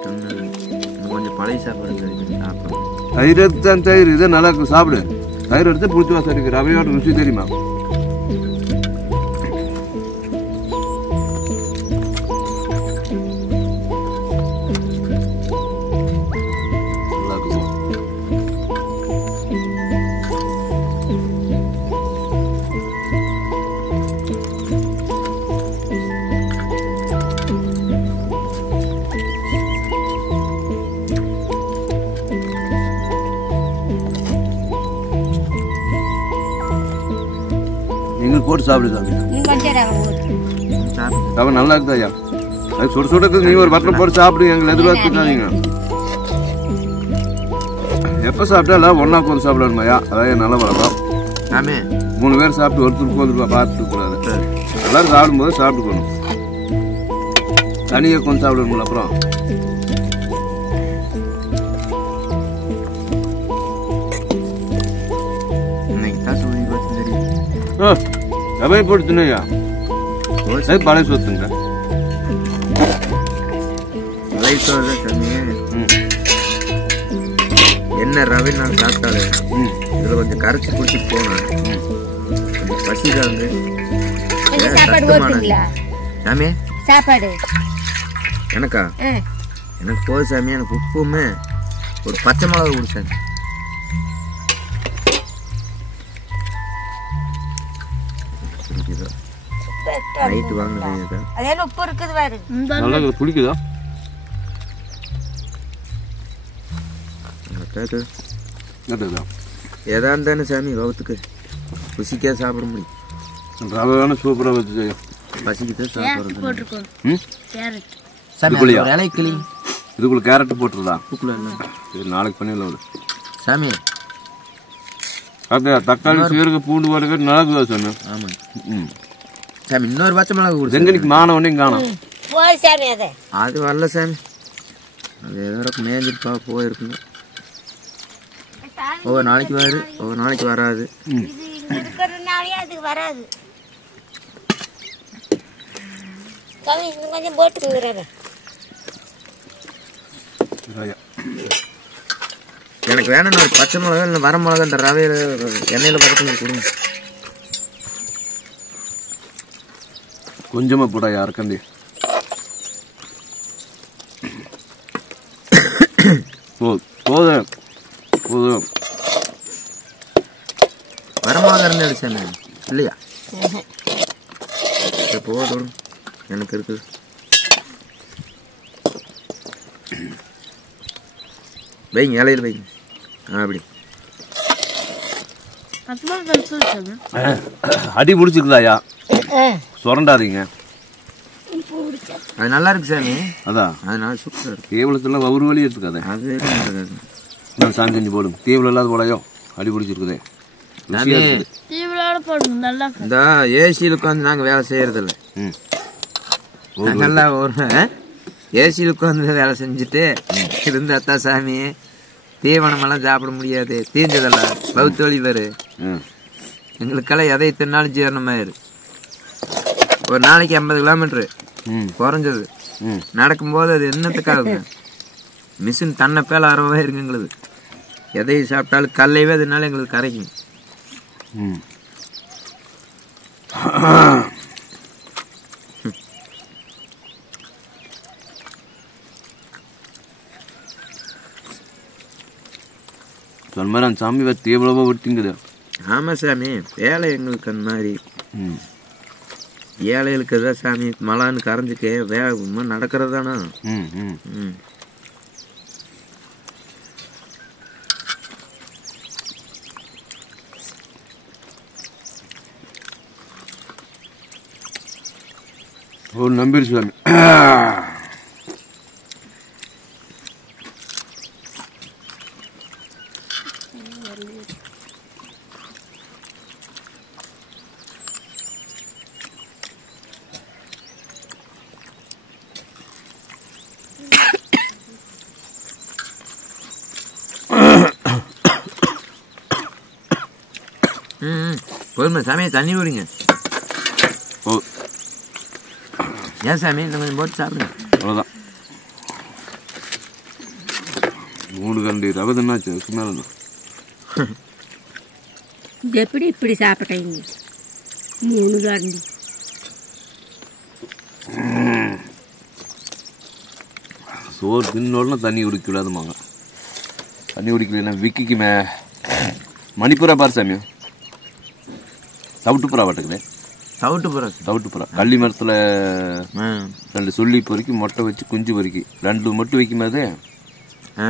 கொஞ்சம் பழைய சாப்பாடு சாப்பிடுவோம். தயிர் எடுத்து தயிர் இதே நல்லா இருக்கும், சாப்பிடு. தயிர் எடுத்து புளிச்சு வாசம் இருக்கு. ரவையோட ருசி தெரியுமா? நீங்கள் போட்டு சாப்பிடு சாமி. ரவை நல்லா இருக்குதா ஐயா? அது சுட சுட இருக்குது. நீங்கள் ஒரு பட்டில் போட்டு சாப்பிடுங்க, எங்களை எதிர்பார்த்துக்காதீங்க. எப்போ சாப்பிட்டாலும் ஒன்றா உட்காந்து சாப்பிடணுமாயா? அதான் நல்ல பழக்கம். 3 பேர் சாப்பிட்டு ஒருத்தர் உட்காந்துருப்பா பார்த்துட்டு கூடாது. எல்லாரும் சாப்பிடும்போது சாப்பிட்டுக்கணும். தனியாக உட்காந்து சாப்பிடணுங்களா? அப்புறம் ரவை போட்டு தின்னையா? பழைய சொத்துங்க. வயசோட சாமி என்ன ரவை நான் சாப்பிட்டாலே இதில் கொஞ்சம் கரைச்சி குடிச்சிட்டு போனேன். கொஞ்சம் பசிதான் வந்து சாப்பாடு ஓட்டுங்களா சாமி? சாப்பாடு எனக்கா? எனக்கு போதும் சாமி. எனக்கு உப்புமே ஒரு பச்சை மிளகா குடிச்சாங்க. நைட்டு வாங்க அதே உப்பு இருக்குது பாரு. நல்லா பிடிக்குதா? எதா இருந்தானே சாமி வகுத்துக்கு ருசிக்கா சாப்பிட முடியும். ரவையான சூப்பராக வச்சு பசிக்குதான் சாப்பிட்றது. சாமி ஒரு இலை கிளி இதுக்குள்ள கேரட் போட்டுருதா? உப்புக்குள்ள என்ன சரி நாளைக்கு பண்ணிடலாம் சாமி. அப்படியா? தக்காளி சீரக பூண்டு வரைக்கும் நடக்குதா சாமி? ஆமாம். சாமி இன்னொரு பச்சை மிளகா கொடுத்து செங்கனிக்கு மானவனையும் காணும். போய் சாமி அது வரல சாமி. அது எதோ மேஞ்சிட்டு போயிருக்குங்க. ஒவ்வொரு நாளைக்கு வரு, ஒவ்வொரு நாளைக்கு வராது. இருக்கிறதுனாலே அதுக்கு வராது. சாமி இன்னும் கொஞ்சம் போட்டுக்கிறாரு. எனக்கு வேணும்னு ஒரு பச்சை மிளகா இல்லை வர மிளகா இந்த ரவையில் எண்ணெயில் பக்கத்துல கொடுங்க. கொஞ்சமாக போடா யாருக்கண்டி. போதும் போதும். வர மிளகா இருந்தா சாமி இல்லையா? போதும் எனக்கு இருக்குது. வைங்க இலையில் வைங்க. அப்படி அடி பிடிச்சிருக்குதாயா? சுரண்டாதீங்க. அது நல்லா இருக்கு சாமி. அதான் அதனால சூப்பராக இருக்கு. கேவலத்தில் ஒரு வழி எடுத்துக்காது. அது நான் சாஞ்சி செஞ்சு போடும். தீவிரம் இல்லாத போலையோ அடி பிடிச்சிருக்குதே. இந்த ஏசியில் உட்காந்து நாங்கள் வேலை செய்யறதில்ல. நாங்கெல்லாம் ஒரு ஏசியில் உட்காந்து வேலை செஞ்சுட்டு இருந்தாத்தான் சாமி தீவனமெல்லாம் சாப்பிட முடியாது. தீஞ்சதல்ல பௌத்த வழி பேரு. எங்களுக்கெல்லாம் எதை தின்னாலும் ஜீரணமாயிரு. ஒரு நாளைக்கு 50 கிலோமீட்டரு குறைஞ்சது நடக்கும்போது அது என்னத்துக்காகுங்க? மிஷின் தன்னை பேல அறவே இருக்கு எங்களுக்கு. எதை சாப்பிட்டாலும் கல்லையவே அதனால எங்களுக்கு கரைக்கும். சொன்ன மாதிரி அந்த சாமி தீவிரமா விட்டுங்குது. ஆமாம் சாமி வேலை எங்களுக்கு அந்த மாதிரி ஏழைகளுக்கு தான் சாமி மலான்னு கரைஞ்சிக்க வேகமா நடக்கிறது தானா. ஒரு நம்பிரு சாமி. போதுமா சாமி? தண்ணி விடுங்க. ஏன் சாமி இந்த கொஞ்சம் போட்டு சாப்பிடுங்க. அவ்வளோதான். 3 கரண்டி ரவை தின்னாச்சு. மேலே எப்படி இப்படி சாப்பிட்டீங்க? 3 கரண்டி. சோறு தின்னோடனே தண்ணி குடிக்க விடாதுமாங்க. தண்ணி குடிக்கலன்னா விக்கிக்குமே. மணிப்புறா பாரு சாமி. தவிட்டுப்புறா வாட்டுக்குது. தவிட்டுப்புறா கள்ளி மரத்தில் 2 சொல்லி பொறுக்கி மொட்டை வச்சு குஞ்சு பொறுக்கி 2 மொட்டு வைக்கும்போது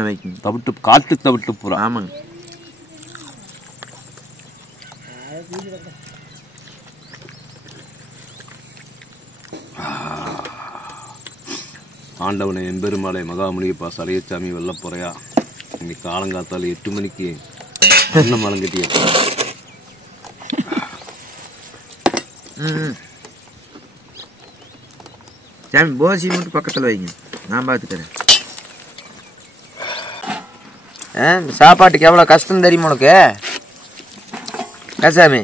வைக்கும். தவிட்டு காட்டு தவிட்டுப்புறா. ஆமாங்க. ஆண்டவனை எம்பெருமாளை மகாமுனியப்பா சரையச்சாமி வெள்ளப்போறையா இன்னைக்கு காலங்காத்தால் 8 மணிக்கு அண்ணன் மலங்கட்டிய சாமி போசி மட்டும் பக்கத்தில் வைங்க. நான் பார்த்துக்கிறேன். சாப்பாட்டுக்கு எவ்வளோ கஷ்டம் தெரியுமா உனக்கு? சாமி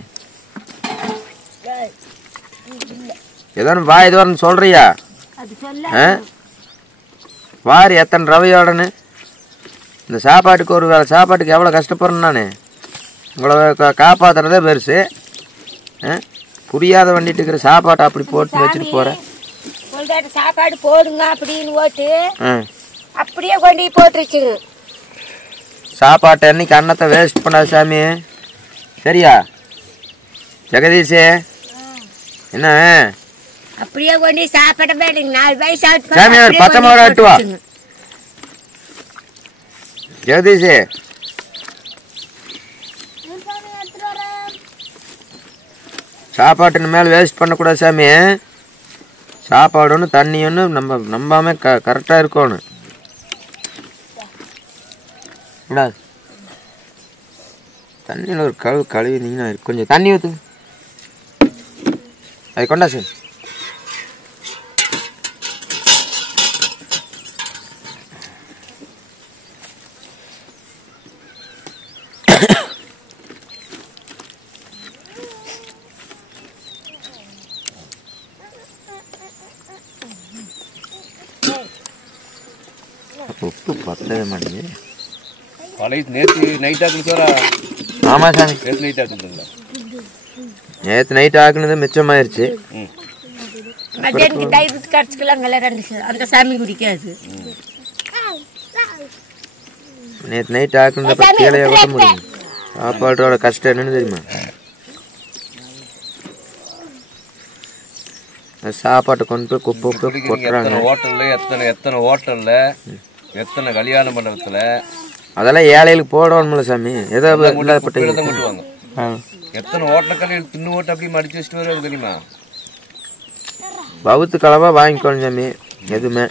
ஏதோ வா ஏதோ சொல்றியா? வாரி எத்தனை ரவையோடன்னு இந்த சாப்பாட்டுக்கு ஒரு வேளை சாப்பாட்டுக்கு எவ்வளோ கஷ்டப்படுறேன் நான். உங்களை காப்பாற்றுறதே பெருசு. புரியாத வண்டிட்டு இருக்கிற சாப்பாட்டை அப்படி போட்டு வச்சுட்டு போகிறேன். சாப்பாடு போடுங்க அப்படின்னு போட்டு அப்படியே கொண்டு போட்டுருச்சுங்க. சாப்பாட்டை அன்னைக்கு அன்னத்தை வேஸ்ட் பண்ணாது சாமி. சரியா ஜெகதீஷே? என்ன அப்படியே கொண்டு சாப்பிட வேண்டிங்க. 4 வயசு சாமி பச்சை மிளகா வெட்டுவா. ஜெகதீஷே சாப்பாட்டு மேலே வேஸ்ட் பண்ணக்கூடாது சாமி. சாப்பாடு ஒன்று தண்ணி ஒன்று நம்பாம கரெக்டாக இருக்கணும். தண்ணியில் ஒரு கழுவினீங்கன்னா கொஞ்சம் தண்ணி ஊற்றுங்க. அது கொண்டா சார். உப்பு பத்தவே மாட்டேங்குது. நேற்று நைட் ஆக்குறா? ஆமாம் சாமி, நேற்று நைட் ஆக்குறீங்களா? நேற்று நைட் ஆக்குனது மிச்சமாயிருச்சு. அந்த சாமி குடிக்காது. நேற்று நைட் ஆக்குனது கீழே கொட்ட முடியும். சாப்பாட்டோட கஷ்டம் என்னன்னு தெரியுமா? சாப்பாட்டை கொண்டு போய் குப்பை கொட்டுறாங்க. எத்தனை ஹோட்டல்ல எத்தனை கல்யாண மண்டபத்துல அதெல்லாம் ஏழைகளுக்கு போடணும்ல சாமி. ஏதோ கொட்டுவாங்க. எத்தனை ஹோட்டல்கள் தின்னு ஓட்டு அப்படி மடிச்சு வச்சுட்டு வருவாங்க தெரியுமா? பவுத்து கலவா வாங்கிக்கணும் சாமி. எதுவுமே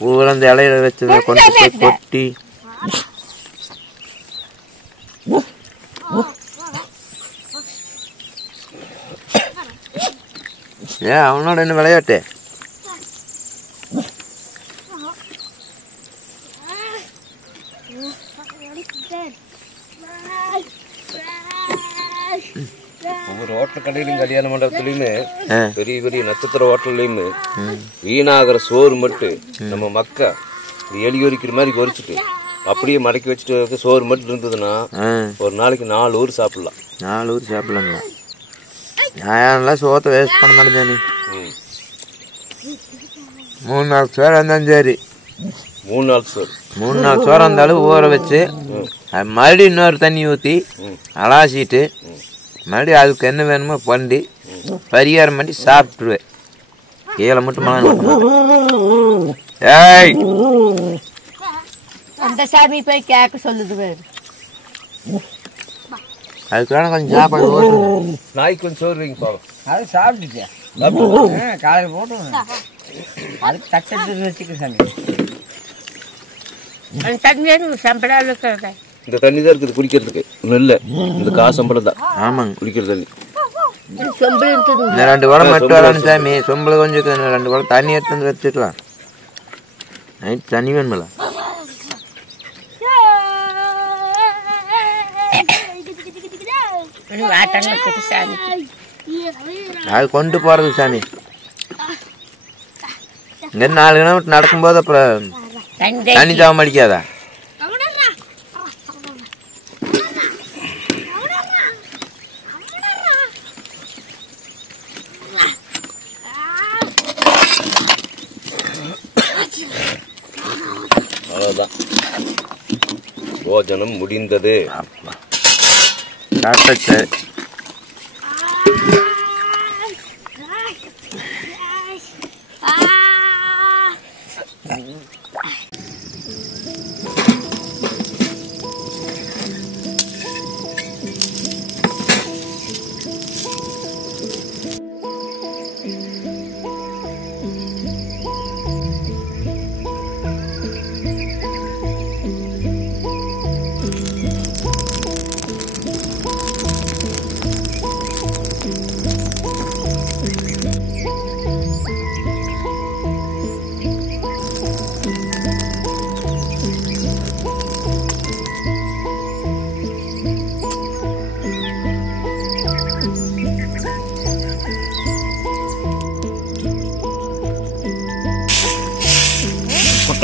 பூவில் அந்த இலையில வச்சதை கொண்டு போய் கொட்டி அவனோட என்ன விளையாட்டு? ஒவ்வொரு ஹோட்டல் கடையிலும் கல்யாண மண்டபத்துலயுமே பெரிய பெரிய நட்சத்திர ஹோட்டல்லையுமே வீணாகிற சோறு மட்டும் நம்ம மக்க எலியொரிக்கிற மாதிரி கொறிச்சிட்டு அப்படியே மடக்கி வச்சுட்டு சோறு மட்டும் இருந்ததுன்னா ஒரு நாளைக்கு 4 ஊர் சாப்பிடலாம். 4 ஊர் சாப்பிடலாங்களா? நான் சோத்தை வேஸ்ட் பண்ண மாட்டேன். 3-4 சோறு இருந்தாலும் சரி. 3-4 சோறு இருந்தாலும் ஊற வச்சு மறுபடியும் இன்னொரு தண்ணி ஊற்றி அலாசிட்டு மறுபடியும் அதுக்கு என்ன வேணுமோ பண்ணி பரிகாரம் பண்ணி சாப்பிட்டுருவேன். கீழே மட்டும் ஏய் அந்த சாமி போய் கேட்க சொல்லுது. அதுக்கான கொஞ்சம் சாப்பாடு போட்டு நாய்க்கு கொஞ்சம் சோறு வைங்க பாவம். அது சாப்பிட்டுச்சேன் காலையில் போட்டு அதுக்கு தட்டு வச்சுக்க சாமி. இந்த தண்ணி தான் இருக்குது குடிக்கிறதுக்கு. நெல்ல இந்த காசம்பளம் தான். ஆமாங்க குடிக்கிற தண்ணி. இந்த 2 குடம் மட்டும் வரணும் சாமி. சொம்பளம் கொஞ்சம் 2 குடம் தண்ணி எடுத்து வந்து வச்சுக்கலாம். நைட் தண்ணி வேணுமில்ல? அது கொண்டு போறது சாமி. இங்க 4 கிலோமீட்டர் நடக்கும்போது அப்புறம் தண்ணி தாவம் அடிக்காதா? அவ்வளோதான், போஜனம் முடிந்தது. சாப்பிட்டாச்சு.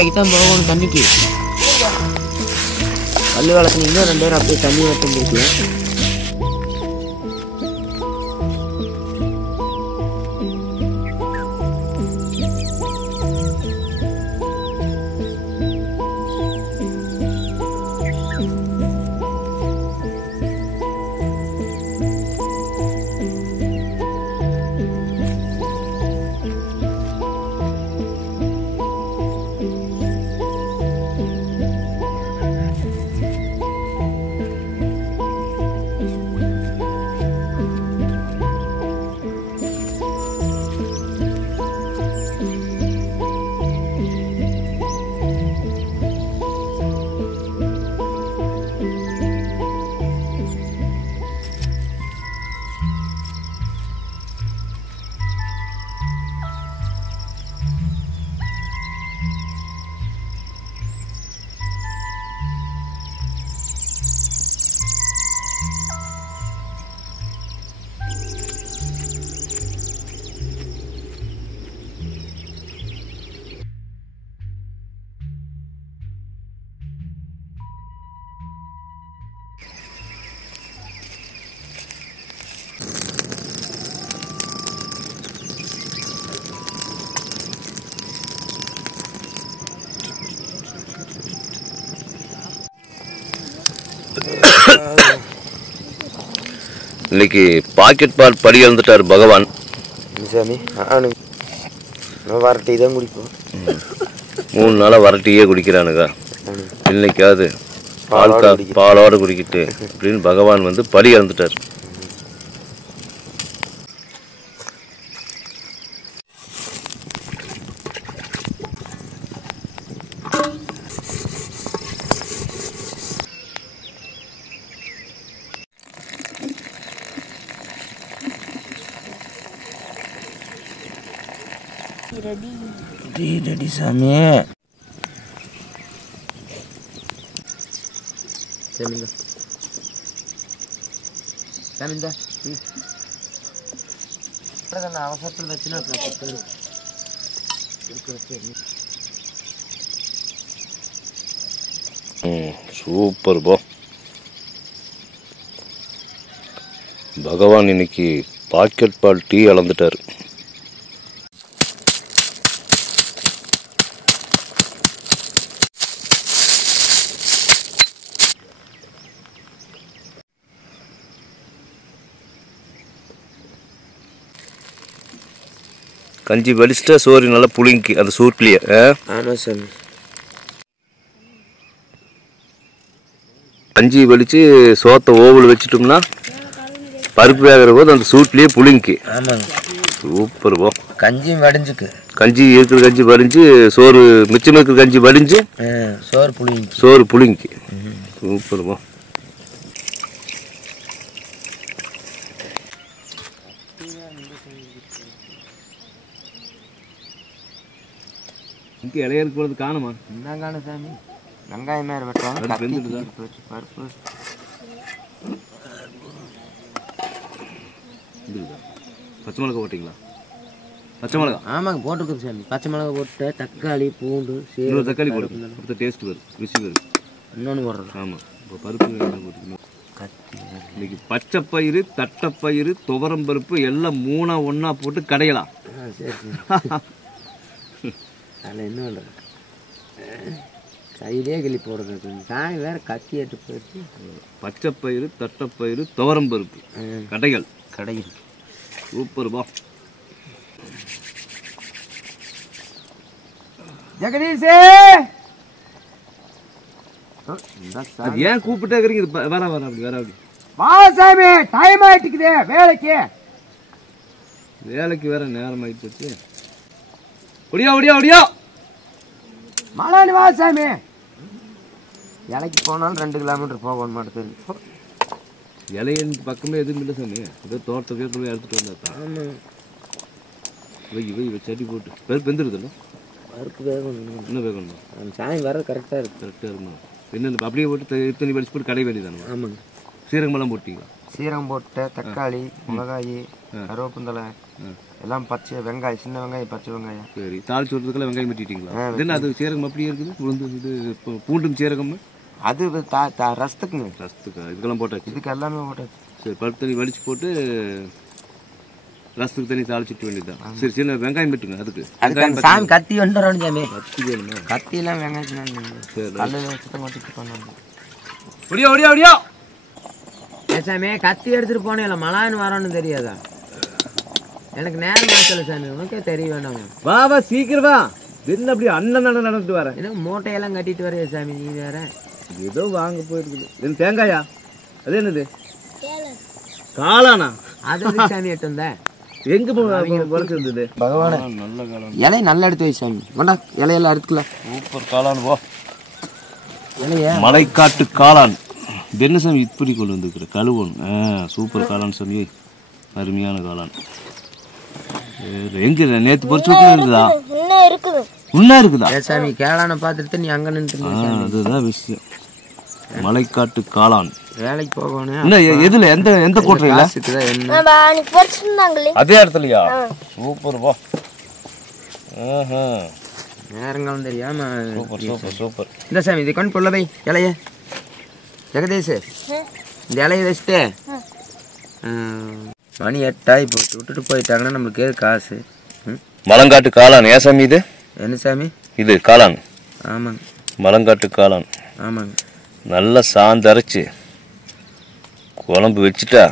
வேட்டைக்கு தான் போகணும் தண்ணிக்கு. கல் வளர்க்குனீங்கன்னா 2 பேரும் அப்படியே தண்ணி வெட்ட முடிக்கலாம். இன்னைக்கு பாக்கெட் பால் படி இழந்துட்டார் பகவான். சாமி வரட்டி தான் குடிப்போம். 3 நாளாக வரட்டியே குடிக்கிறானுங்க. இன்னைக்காவது பாலோடு குடிக்கிட்டு அப்படின்னு பகவான் வந்து படி இழந்துட்டார். ரெடி சாமி. சாமிந்தா சாமிந்தா அவசரத்தில் வச்சுன்னா சூப்பர் போ. பகவான் இன்னைக்கு பாக்கெட் பால் டீ அளந்துட்டார். கஞ்சி வலிச்சிட்டா சோறு நல்லா புளிங்கி அந்த சூட்லேயே. ஆமாம் சாமி. கஞ்சி வலிச்சு சோத்தை ஓவல் வச்சுட்டோம்னா பருப்பு வேகிற போது அந்த சூட்லேயே புளிங்கி. ஆமாங்க. சூப்பர் போ. கஞ்சியும் வடிஞ்சுக்கு. கஞ்சி இருக்கிற கஞ்சி வடிஞ்சு சோறு மிச்சம் இருக்கிற கஞ்சி வடிஞ்சு சோறு புளிங்கி. சூப்பர் போ. இங்கே இலைய இருக்கிறது காணுமா? என்ன காணும் சாமி? வெங்காயம் மேலே வெட்டுவாங்க. பருப்பு பச்சை மிளகா போட்டிங்களா? பச்சை மிளகா ஆமாங்க போட்டுருக்குது சாமி. பச்சை மிளகா போட்டு தக்காளி பூண்டு இன்னொரு தக்காளி போட்டு அடுத்த டேஸ்ட் வரும், ருசி வரும். இன்னொன்று போடுறது. ஆமாம். இப்போ பருப்பு போட்டுக்கணும். இன்னைக்கு பச்சை பயிறு தட்டைப்பயிறு துவரம் பருப்பு எல்லாம் 3 ஒன்றா போட்டு கடையலாம். சரி அதில் என்ன பண்ணுறது? கையிலே கிளி போடுறது. சாமி வேறு கத்தி ஏட்டு போயிடுச்சு. பச்சை பயிறு தட்டைப்பயிறு துவரம் பருப்பு கடைகள். சூப்பர் பா. ஜெகதீஷே அது ஏன் கூப்பிட்டே இருக்கிறீங்க? வர அப்படி வர அப்படி வா சாமி. டைம் ஆயிட்டுக்குதே வேலைக்கு வேற நேரம் ஆகி போச்சு. ஒடியா மலானி வா சாமி. இலைக்கு போனாலும் 2 கிலோமீட்டர் போகணும் மாட்டேன். இலையின் பக்கமே எதுவும் இல்லை சாமி. ஏதோ தோட்டத்துக்கே போய் எடுத்துட்டு வந்தா. ஆமாம். வை சட்டி போட்டு பருப்பு வெந்துருதுல்ல. பருப்பு வேகணும். இன்னும் வேகணுமா? சாமி வர்றது கரெக்டாக இருக்கு. கரெக்டாக இருக்குமா? என்ன அப்படியே போட்டு இத்தனி படிச்சு போட்டு கடை வேண்டியதானே? ஆமாங்க. சீரகமெல்லாம் போட்டிங்களா? சீரகம் போட்டு தக்காளி மிளகாய் கருவேப்பந்தலை எல்லாம் பச்சை வெங்காயம் சின்ன வெங்காயம் பச்சை வெங்காயம். சரி, தாளிச்சு விட்றதுக்கெல்லாம் வெங்காயம் வெட்டிட்டீங்களா? என்ன அது சீரகம் அப்படியே இருக்குது? உளுந்து இது பூண்டும் சீரகம் அது ரசத்துக்குங்க. ரசத்துக்கு இதுக்கெல்லாம் போட்டாச்சு? இதுக்கு எல்லாமே போட்டாச்சு. சரி, பருப்பு தண்ணி வடிச்சு போட்டு ரசத்துக்கு தண்ணி தாளிச்சுட்டு வேண்டியதுதான். சரி, சின்ன வெங்காயம் வெட்டுங்க. அதுக்கு சாமி கத்தி வந்துடுறோம் சாமி. கத்தி வேணுமா? கத்தியெல்லாம் வெங்காயம் கல்லில் வச்சுட்டு மட்டும் பண்ணணும். ஒடியா ஒடியா ஒடியா சாமி கத்தி எடுத்துட்டு போனே இல்லை மலான்னு வரோன்னு தெரியாதா? எனக்கு நேரம் மாத்தல சாமி, உனக்கே தெரிய வேண்டாம். வா வா சீக்கிரம் வா. என்ன அப்படி அண்ணன் நடந்துட்டு வரேன். ஏன்னா மூட்டையெல்லாம் கட்டிட்டு வரையா சாமி நீ வேற? ஏதோ வாங்க போயிருக்குது. என்ன தேங்காயா? அது என்னது? காளானா? அது சாமி எட்டு வந்த எங்க இருந்தது? பகவான நல்ல காளான். இலையை நல்லா எடுத்து வை சாமி. வேண்டா இலையெல்லாம் எடுத்துக்கலாம். சூப்பர் காளான். போ இலைய மலைக்காட்டு காளான். என்ன சாமி இப்படி கொண்டு வந்துருக்குற? கழுவன். சூப்பர் காளான் சாமி, அருமையான காளான். எங்க நேற்று பொறிச்சு இருக்குதா? உண்ணா இருக்குதா சாமி? கேளான பார்த்துட்டு நீ அங்க நின்று. அதுதான் விஷயம். மலைக்காட்டு காளான். வேலைக்கு போகணும். இன்னும் எதுல எந்த கோட்டையில? அதே இடத்துலயா? சூப்பர். போ நேரங்களும் தெரியாம. Super super super. இந்த சாமி இது கொண்டு கொள்ள வை இலைய. ஜெகதேஷ் இந்த இலைய வச்சுட்டு மணி 8 இப்போ விட்டுட்டு போயிட்டாங்கன்னா நம்மளுக்கு ஏது காசு. மலங்காட்டு காளான். ஏன் சாமி இது? என்ன சாமி இது? காளான். ஆமாங்க, மலங்காட்டு காளான். ஆமாங்க. நல்லா சாந்து அரைச்சி குழம்பு வச்சுட்டா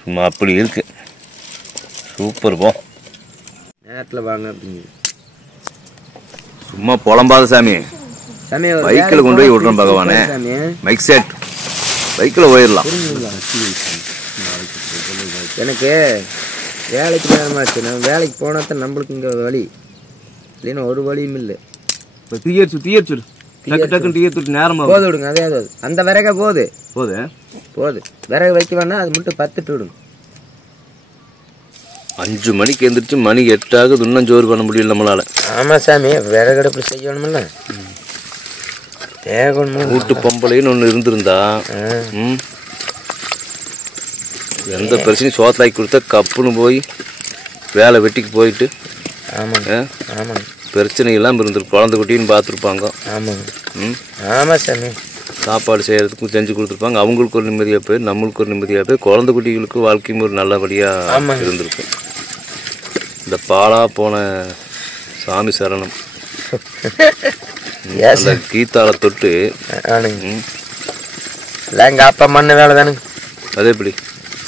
சும்மா அப்படி இருக்கு. சூப்பர். போ நேரத்தில் வாங்க அப்படிங்க. சும்மா புலம்பாத சாமி. சாமி பைக்கில் கொண்டு போய் விட்றோம் பகவானே. சாமி மைக் செட் பைக்கில் போயிடலாம். எனக்கு வேலைக்கு நேரமாச்சு. நான் வேலைக்கு போனா தான் நம்மளுக்கு இங்கே வழி இல்லைன்னா ஒரு வழியும் இல்லை. தீயடிச்சு டக்கு டக்குன்னு தீயத்துட்டு நேரமா போது விடுங்க. அதே அது அந்த விறக போது விறகு வைக்க வேணா அது மட்டும் 10 விடுங்க. 5 மணிக்கு எழுந்திரிச்சு மணி 8 ஆகுது. இன்னும் ஜோறு பண்ண முடியல நம்மளால. ஆமாம் சாமி, விறகடுப்பு செய்யணுமில்ல. வீட்டு பொம்பளைன்னு ஒன்று இருந்திருந்தா எந்த பிரச்சனையும் சோத்தலாக்கி கொடுத்தா கப்புன்னு போய் வேலை வெட்டிக்கு போயிட்டு. ஆமாங்க ஆமாங்க. பிரச்சனை இல்லாமல் இருந்திருக்கு. குழந்தை குட்டின்னு பார்த்துருப்பாங்க. ஆமாங்க. ஆமாம் சாமி. சாப்பாடு செய்கிறதுக்கும் செஞ்சு கொடுத்துருப்பாங்க. அவங்களுக்கு ஒரு நிம்மதியாக போய் நம்மளுக்கு ஒரு நிம்மதியாக போய் குழந்தை குட்டிகளுக்கு வாழ்க்கையும் ஒரு நல்லபடியாக இருந்திருக்கு. இந்த பாலா போன சாமி சரணம் அந்த கீத்தால தொட்டு எங்கள் அப்பா மண்ண வேலை தானுங்க. அது எப்படி?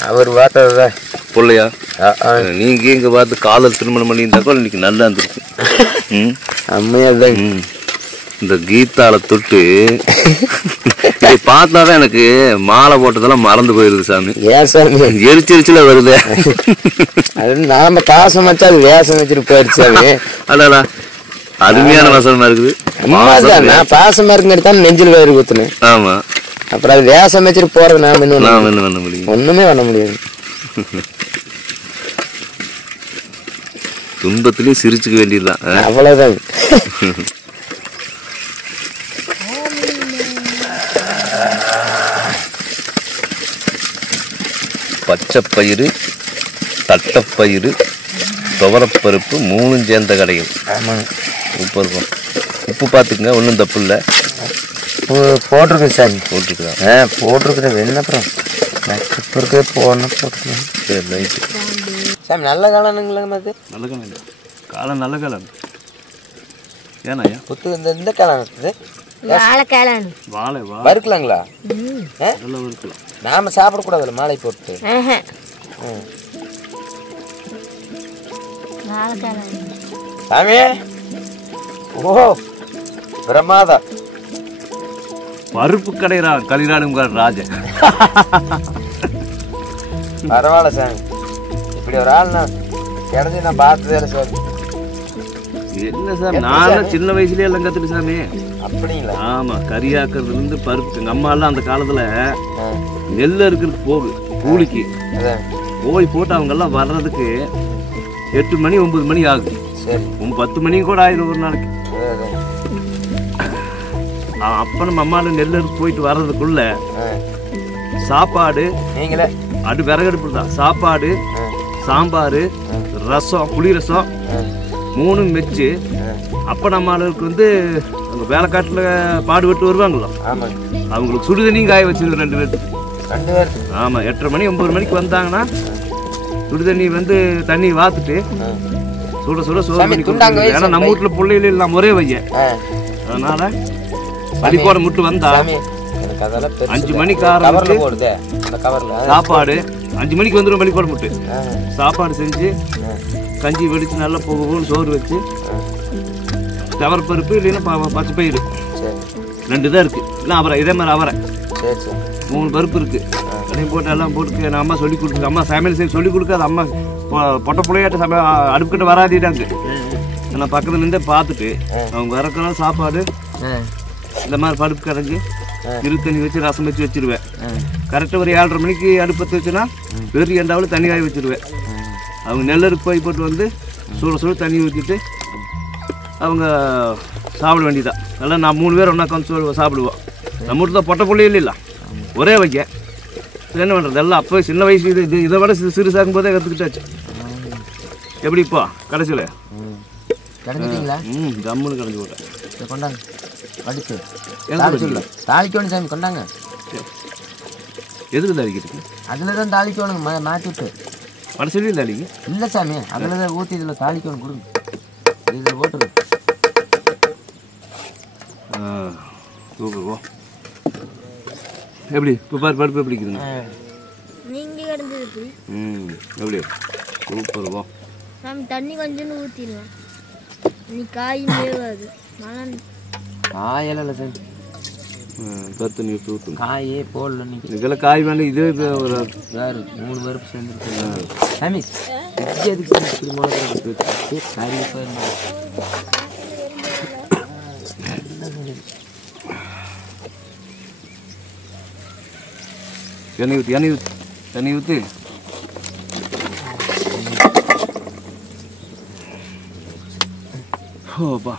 அவர் பார்த்தது பிள்ளையா? நீங்க இங்க பார்த்து காதல் திருமணம் பண்ணியிருந்தாக்கோ இன்னைக்கு நல்லா இருந்திருக்கு. அம்மையாதான் இந்த கீதால தொட்டு பார்த்தாதான் எனக்கு மாலை போட்டதெல்லாம் மறந்து போயிருது சாமி. ஏன் சாமி? எரிச்செரிச்சல வருது. அது நாம காசம் வச்சா அது வேஷம் வச்சுட்டு போயிருச்சாமி. அடடா அருமையான வசனமா இருக்குது. நான் பாசமா இருக்குன்னு தான் நெஞ்சில் வயிறு குத்துனேன். ஆமா. அப்புறம் அது வேஷம் வச்சுட்டு போறது நாம என்ன பண்ண முடியும்? ஒண்ணுமே பண்ண முடியாது. துன்பத்திலையும் சிரிச்சுக்க வேண்டியதுதான். அவ்வளவுதான். பச்சைப்பயிறு, தட்டைப்பயிறு, துவரப்பருப்பு 3 சேர்ந்த கடைகள். ஆமாங்க. உப்பு இருக்கும். உப்பு பார்த்துக்குங்க, ஒன்றும் தப்பு இல்லை. போட்டிருக்கு சார். போட்டிருக்குதா? போட்டிருக்குது. என்ன அப்புறம் உப்பு இருக்குது போடணும் போட்டுருக்கேன். சரி ரைட்டு சாமி. நல்ல காலனுங்களா? அது நல்ல காலம். காலம் நல்ல காலம். ஏன்னா புத்து இந்த காலம் இருக்குது. வாழை வறுக்கலாங்களா? நல்லா வறுக்கலாம். நாம சாப்பிடக்கூடாதுல்ல மாலை போட்டு. சாமி ஓ பிரமாதா. பருப்பு கலிராடுங்கிற ராஜன். பரவாயில்ல சாமி. இப்படி ஒரு ஆள் நான் கிடைச்சி நான் பார்த்ததே இல்லை சாமி. என்ன சாமி, நானும் சின்ன வயசுலயே எல்லாம் கத்துட்டு சாமி. அப்படிங்களா? ஆமா. கறியாக்குறதுல இருந்து பருப்பு. எங்க அம்மா எல்லாம் அந்த காலத்துல நெல் இருக்கிறதுக்கு போகுது கூலிக்கு போய் போட்டு அவங்க எல்லாம் வர்றதுக்கு 8 மணி 9 மணி ஆகுது. 10 மணியும் கூட ஆயிடும் ஒரு நாளைக்கு. அப்ப நம்ம அம்மாவில் நெல் எடுத்து போயிட்டு வர்றதுக்குள்ள சாப்பாடு நீங்களே விறகடுப்பு தான். சாப்பாடு, சாம்பார், ரசம், புளி ரசம் 3 வச்சு அப்போ நம்மளுக்கு வந்து அங்கே வேலைக்காட்டில் பாடுபட்டு வருவாங்களோ அவங்களுக்கு சுடுதண்ணியும் காய வச்சிருக்கோம் 2 பேருக்கு. ஆமாம் 8:30 மணி 9 மணிக்கு வந்தாங்கன்னா சுடுதண்ணி வந்து தண்ணி வாத்துட்டு சுட சுட சோறு பண்ணி கொடுத்தாங்க. ஏன்னா நம்ம வீட்டில் பிள்ளைகள் எல்லாம் ஒரே வையன், அதனால பள்ளிக்கூட முட்டு வந்தா 5 மணிக்கு ஆரம்பிச்சு சாப்பாடு 5 மணிக்கு வந்துடும். பள்ளிக்கூட முட்டு சாப்பாடு செஞ்சு கஞ்சி வெடிச்சு நல்லா போகும் சோறு வச்சு தவறப்பருப்பு இல்லைன்னா பச்சை பயிறு 2 தான் இருக்குது. இல்லை அவரை இதே மாதிரி அவரை 3 பருப்பு இருக்குது. அதையும் போட்டு எல்லாம் போட்டு அம்மா சொல்லி கொடுக்குது. அம்மா சமையல் செய்ய சொல்லி கொடுக்காது. அம்மா பொட்டை பிள்ளையாட்ட அடுப்புக்கிட்ட வராதிட்டாங்க. நான் பக்கத்துல இருந்தே பார்த்துட்டு அவங்க வரக்கெல்லாம் சாப்பாடு இந்த மாதிரி பருப்பு கரைஞ்சி தண்ணி வச்சு ரசம் வச்சு வச்சிருவேன். கரெக்டாக ஒரு 7:30 மணிக்கு அடுப்பத்து வச்சுன்னா வெறும் எண்டாவில் தண்ணி காய வச்சுருவேன். அவங்க நெல்லருக்கு போய் போட்டு வந்து சுட தண்ணி ஊற்றிட்டு அவங்க சாப்பிட வேண்டியதான். எல்லாம் நான் 3 பேர் ஒன்றா உட்காந்து சாப்பிடுவோம். நம்ம வீட்டில் தான் பொட்டை பிள்ளைகள் இல்லை ஒரே வைக்க. என்ன பண்ணுறது எல்லாம் அப்போ சின்ன வயசு இதை விட சிறுசாகும் போதே கற்றுக்கிட்டாச்சு. எப்படி இப்போ கடைசியில் கிடைச்சிட்டீங்களா? ஜம்முன்னு கடைஞ்சி போட்டேன். கொண்டாங்க படிச்சு தாளிக்கணும் சாமி. கொண்டாங்க. எதுக்கு தாளிக்கிறது? அதில் தான் தாளிக்கணுங்க. மாற்றி விட்டு கடைசியிலே தாளிக்கு இல்லை சாமி. அதில் தான் ஊற்றி இதில் தாளிக்கணும். கொடுங்க இதில் போட்டுருங்க. சூப்பர். போ எப்படி இப்போ பாரு பருப்பு எப்படி இருக்குதுங்க? நீங்கள் கிடந்தது எப்படி சூப்பர். போ நம்ம தண்ணி கொஞ்சம் ஊற்றிடுவேன். நீ காயும் வேகாது. காயெல்லாம் இல்லை சாமி. கருத்து நீ ஊற்றுங்க. காயே போடல. நீங்கள் இதெல்லாம் காய் வேண்டாம். இதே ஒரு வேறு 3 பருப்பு சேர்ந்துருக்கு சாமி. எதுக்கு எண்ணெய் ஊற்றி ஓப்பா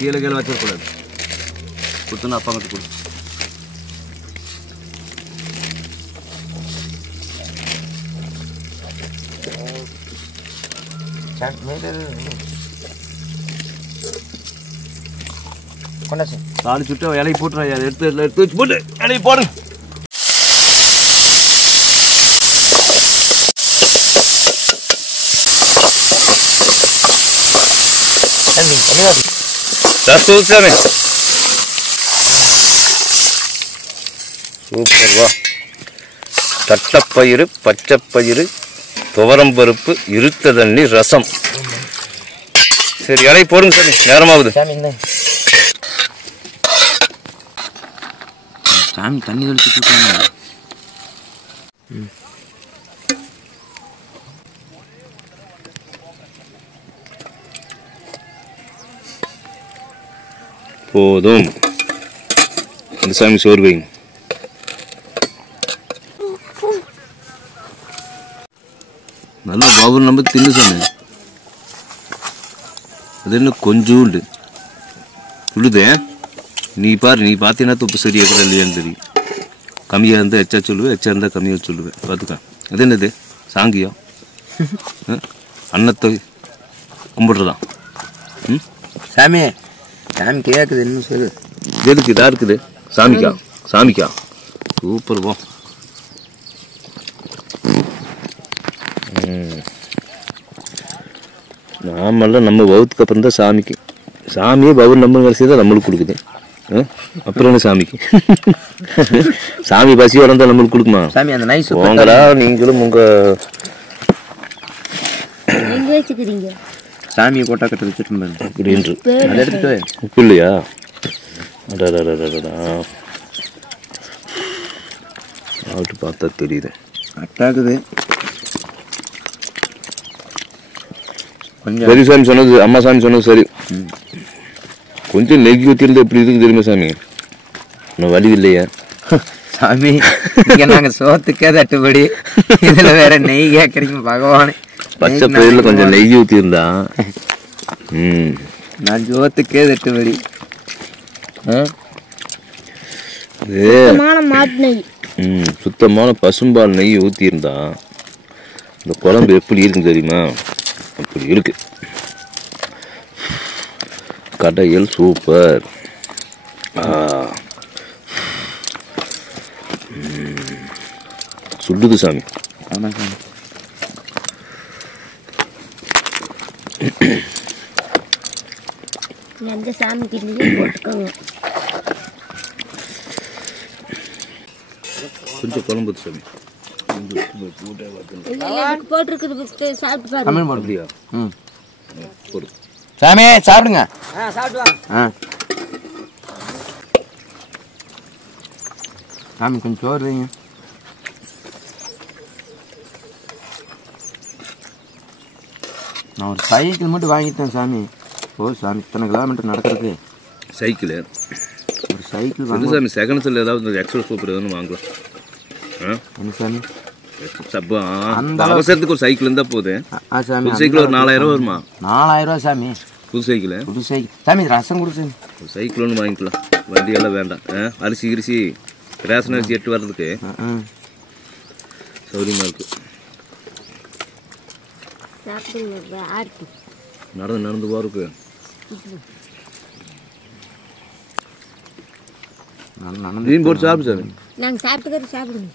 கீழே வச்சிடக்கூடாது. கொடுத்தோன்னா அப்பாங்கிட்ட கொடு. தாலி சுட்டு இலையை போட்டுறா. எடுத்து வச்சு போட்டு இலையை போடு. சூப்பர். வா தட்டப்பயிறு, பச்சைப்பயிறு, துவரம்பருப்பு, இருத்த தண்ணி, ரசம். சரி இலை போடுங்க சாமி. நேரமாகுது. சாமி தண்ணி தெளிச்சு போதும். இந்த சாமி சோறு வைங்க. நல்லா பாபு நம்ம தின்னு சாமி. அது என்ன கொஞ்சோண்டு சுடுதே. நீ பாரு, நீ பார்த்தீங்கன்னா துப்பு சரியா கூட இல்லையான்னு தெரியும். கம்மியாக இருந்தால் எச்சா சொல்லுவேன், எச்சா இருந்தால் கம்மியாக சொல்லுவேன். பார்த்துக்க. அது என்னது சாங்கியம்? அன்னத்தை கும்பிடுறதா? சாமி சாமி கேட்குது இன்னும் சொல்லு. எதுக்கு இதா இருக்குது? சாமிக்கா? சாமிக்கா? சூப்பர். போ நாமெல்லாம் நம்ம பௌத்துக்கு அப்புறம் தான் சாமிக்கு. சாமியே பவுர் நம்ம வரிசை தான் நம்மளுக்கு கொடுக்குது. அப்புறம் என்ன சாமிக்கு? சாமி பசி வளர்ந்தா நம்மளுக்கு கொடுக்குமா? சாமி அந்த நைஸ் உங்களா நீங்களும் உங்க வச்சுக்கிறீங்க. சாமியை கோட்டா கட்ட வச்சுட்டு அப்படின்று அதை எடுத்துட்டு உப்பு இல்லையா? சாப்பிட்டு பார்த்தா தெரியுது. அட்டாக்குது கொஞ்சம். சரி சாமி சொன்னது, அம்மா சாமி சொன்னது சரி. கொஞ்சம் நெய் ஊற்றிருந்து எப்படி இருக்கு தெரியுமா சாமி? இன்னும் வலி இல்லையா சாமி? இங்கே நாங்கள் சோத்துக்கே தட்டுப்படி, இதில் வேற நெய் கேட்குறீங்க பகவானே. பச்சை பயிரில் கொஞ்சம் நெய் ஊற்றிருந்தா நான் சோத்துக்கே தட்டுப்படி. மாட்டு நெய், சுத்தமான பசும்பால் நெய் ஊற்றிருந்தா இந்த குழம்பு எப்படி இருக்குன்னு தெரியுமா? அப்படி இருக்கு. கடையில் சூப்பர். சுடுது சாமி. ஆமாம் சாமி. எந்த சாமி கிட்டேயும் போட்டுக்கோங்க. கொஞ்சம் குழம்பு சாமி போட்டிருக்குது சாப்பிட்டு பாருங்க. தமிழ் போட முடியா? போடு சாமி சாப்பிடுங்க. சாமி கொஞ்சம் சோறு வைங்க. நான் ஒரு சைக்கிள் மட்டும் வாங்கிட்டேன் சாமி. ஓ சாமி, இத்தனை கிலோமீட்டர் நடக்கிறது சைக்கிள். ஒரு சைக்கிள் வந்து வாங்க சாமி செகண்ட்ஸில் ஏதாவது எக்ஸ்ட்ரா சூப்பர் எதுவும் வாங்கலாம். என்ன சாமி? அந்த அவசரத்துக்கு ஒரு சைக்கிள் இருந்தால் போகுது. சாமி புது சைக்கிள் ஒரு 4000 வருமா? 4000 ரூபா சாமி. புது சைக்கிள். புது சைக்கிள் சாமி. ரசம் கொடுத்து ஒரு சைக்கிள் ஒன்று வாங்கிக்கலாம். வண்டியெல்லாம் வேண்டாம். அரிசி கிரிசி ரேஷன் அரிசி எட்டு வர்றதுக்கு சௌரியமாக இருக்கு. நடந்து நடந்து போறதுக்கு மீன் போட்டு சாப்பிடு சாமி. நாங்கள் சாப்பிட்டுக்கிறது சாப்பிடுங்க.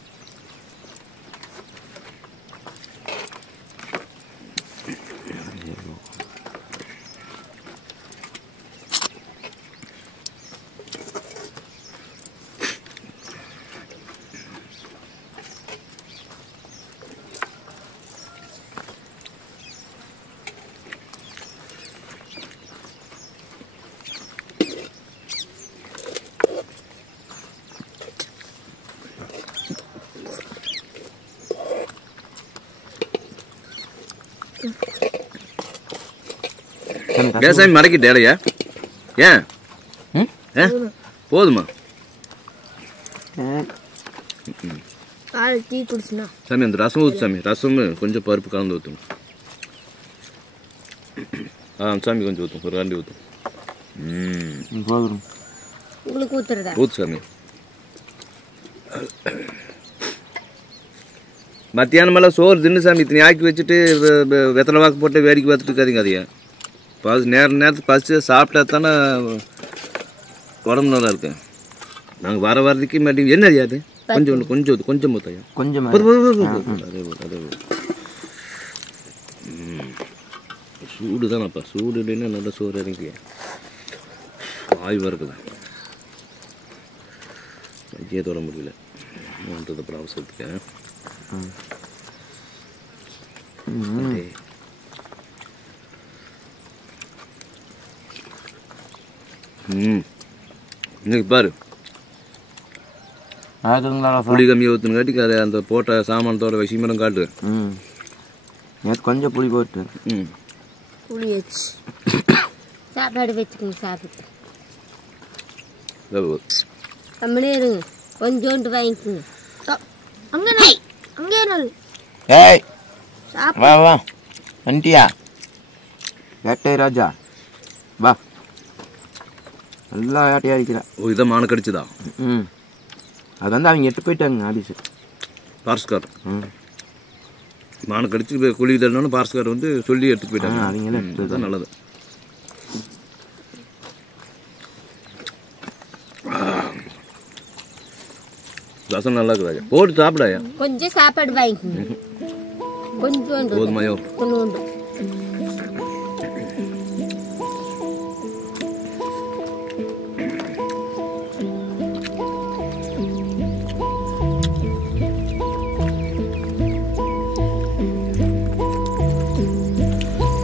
ஏன் சாமி மடக்கிட்டேலையா? ஏன் போதுமா டீ குடிச்சுனா சாமி? அந்த ரசம் ஊற்று சாமி. ரசம் கொஞ்சம் பருப்பு கலந்து ஊற்றுங்க. சாமி கொஞ்சம் ஊற்றும். ஒரு கரண்டி ஊற்றும். போதும். உங்களுக்கு ஊத்துறதா? ஊற்று சாமி. மத்தியானம் மேலே சோறு தின்னு சாமி. இத்தனை ஆக்கி வச்சுட்டு வெத்தலை வாக்கு போட்டு வேடிக்கை பார்த்துட்டு இருக்காதிங்க. அதையா நேரத்துக்கு பசிச்சு சாப்பிட்டா தானே உடம்பு நல்லா இருக்கு. நாங்கள் வரதுக்கு மாட்டேங்க. என்ன அது? கொஞ்சம் கொஞ்சம் கொஞ்சம் மூத்தையா கொஞ்சம் அதே அதே சூடு தானப்பா. சூடு இல்லைன்னா நல்ல சோறு இறங்கி ஆய்வாக இருக்குதா. கையே தொட முடியல. அப்புறம் அவசரத்துக்கு இன்னைக்கு பாரு புளி கம்மியாக ஊற்றுன்னு காட்டி அதை அந்த போட்ட சாமானத்தோட விஷயமெல்லாம் காட்டு. நேற்று கொஞ்சம் புளி போட்டு புளி வச்சு சாப்பாடு வச்சுக்கோங்க. சாப்பிட்டு கம்மினே இருங்க. கொஞ்சோண்டு வாங்கிக்கோங்க. அங்கே ஏய் வா வா வந்துட்டியா? வேட்டை ராஜா வா. நல்லா வேட்டையாக இருக்கிறேன். ஓ இதான் மான கடிச்சுதா? அது வந்து அவங்க எட்டு போயிட்டாங்க ஆபீஸு. பார்ஸ்கார் மான கடிச்சு குழி தள்ளணும்னு பார்ஸ்கார் வந்து சொல்லி எடுத்துட்டு போயிட்டாங்க. அவங்களே அதுதான் நல்லது. ரசம் நல்லா இருக்குதாயா? போட்டு சாப்பிடாயா? கொஞ்சம் சாப்பாடு வாங்கிக்கோங்க. கொஞ்சோண்டு போதுமாயோ? கொஞ்சோண்டு.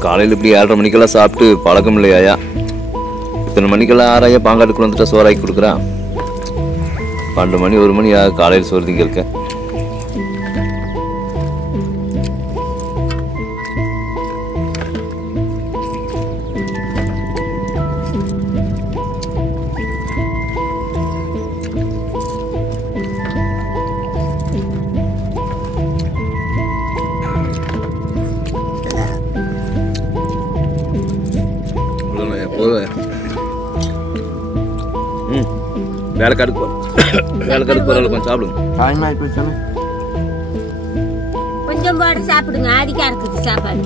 காலையில் இப்படி 7:30 மணிக்கெல்லாம் சாப்பிட்டு பழக்கம் இல்லையாயா? இத்தனை மணிக்கெல்லாம் ஆறாயா பாங்காட்டுக்கு வந்துட்டா சோறாக்கி கொடுக்குறான். 12 மணி 1 மணி காலையில் சோறு திங்க இருக்கேன். ம் வேலைக்காடுக்கு போகிற கொஞ்சம் சாப்பிடுங்க. டைம் ஆகி போச்சு. கொஞ்சம் போட்டு சாப்பிடுங்க, அடிக்க இருக்குது சாப்பாடு.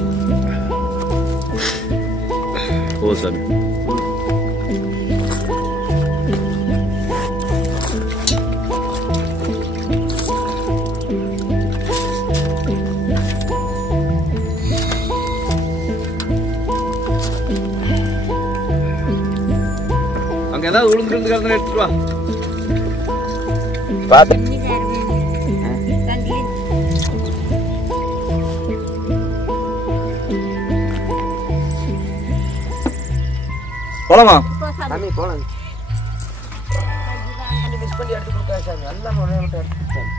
ஓ சாமி. அங்கே ஏதாவது உளுந்து கலந்து எடுத்துட்டு வா. பார்த்து போலாமா? சாமி போலாம். மிஸ் பண்ணி எடுத்து கொடுத்தா சாமி. எல்லாம் ஒரே மட்டும் எடுத்து கொடுத்தாங்க.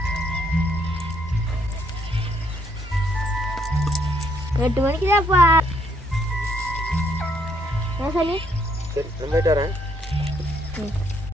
8 மணிக்கு தான்ப்பா. நான் சொல்லி சரி, நான் போயிட்டு வரேன்.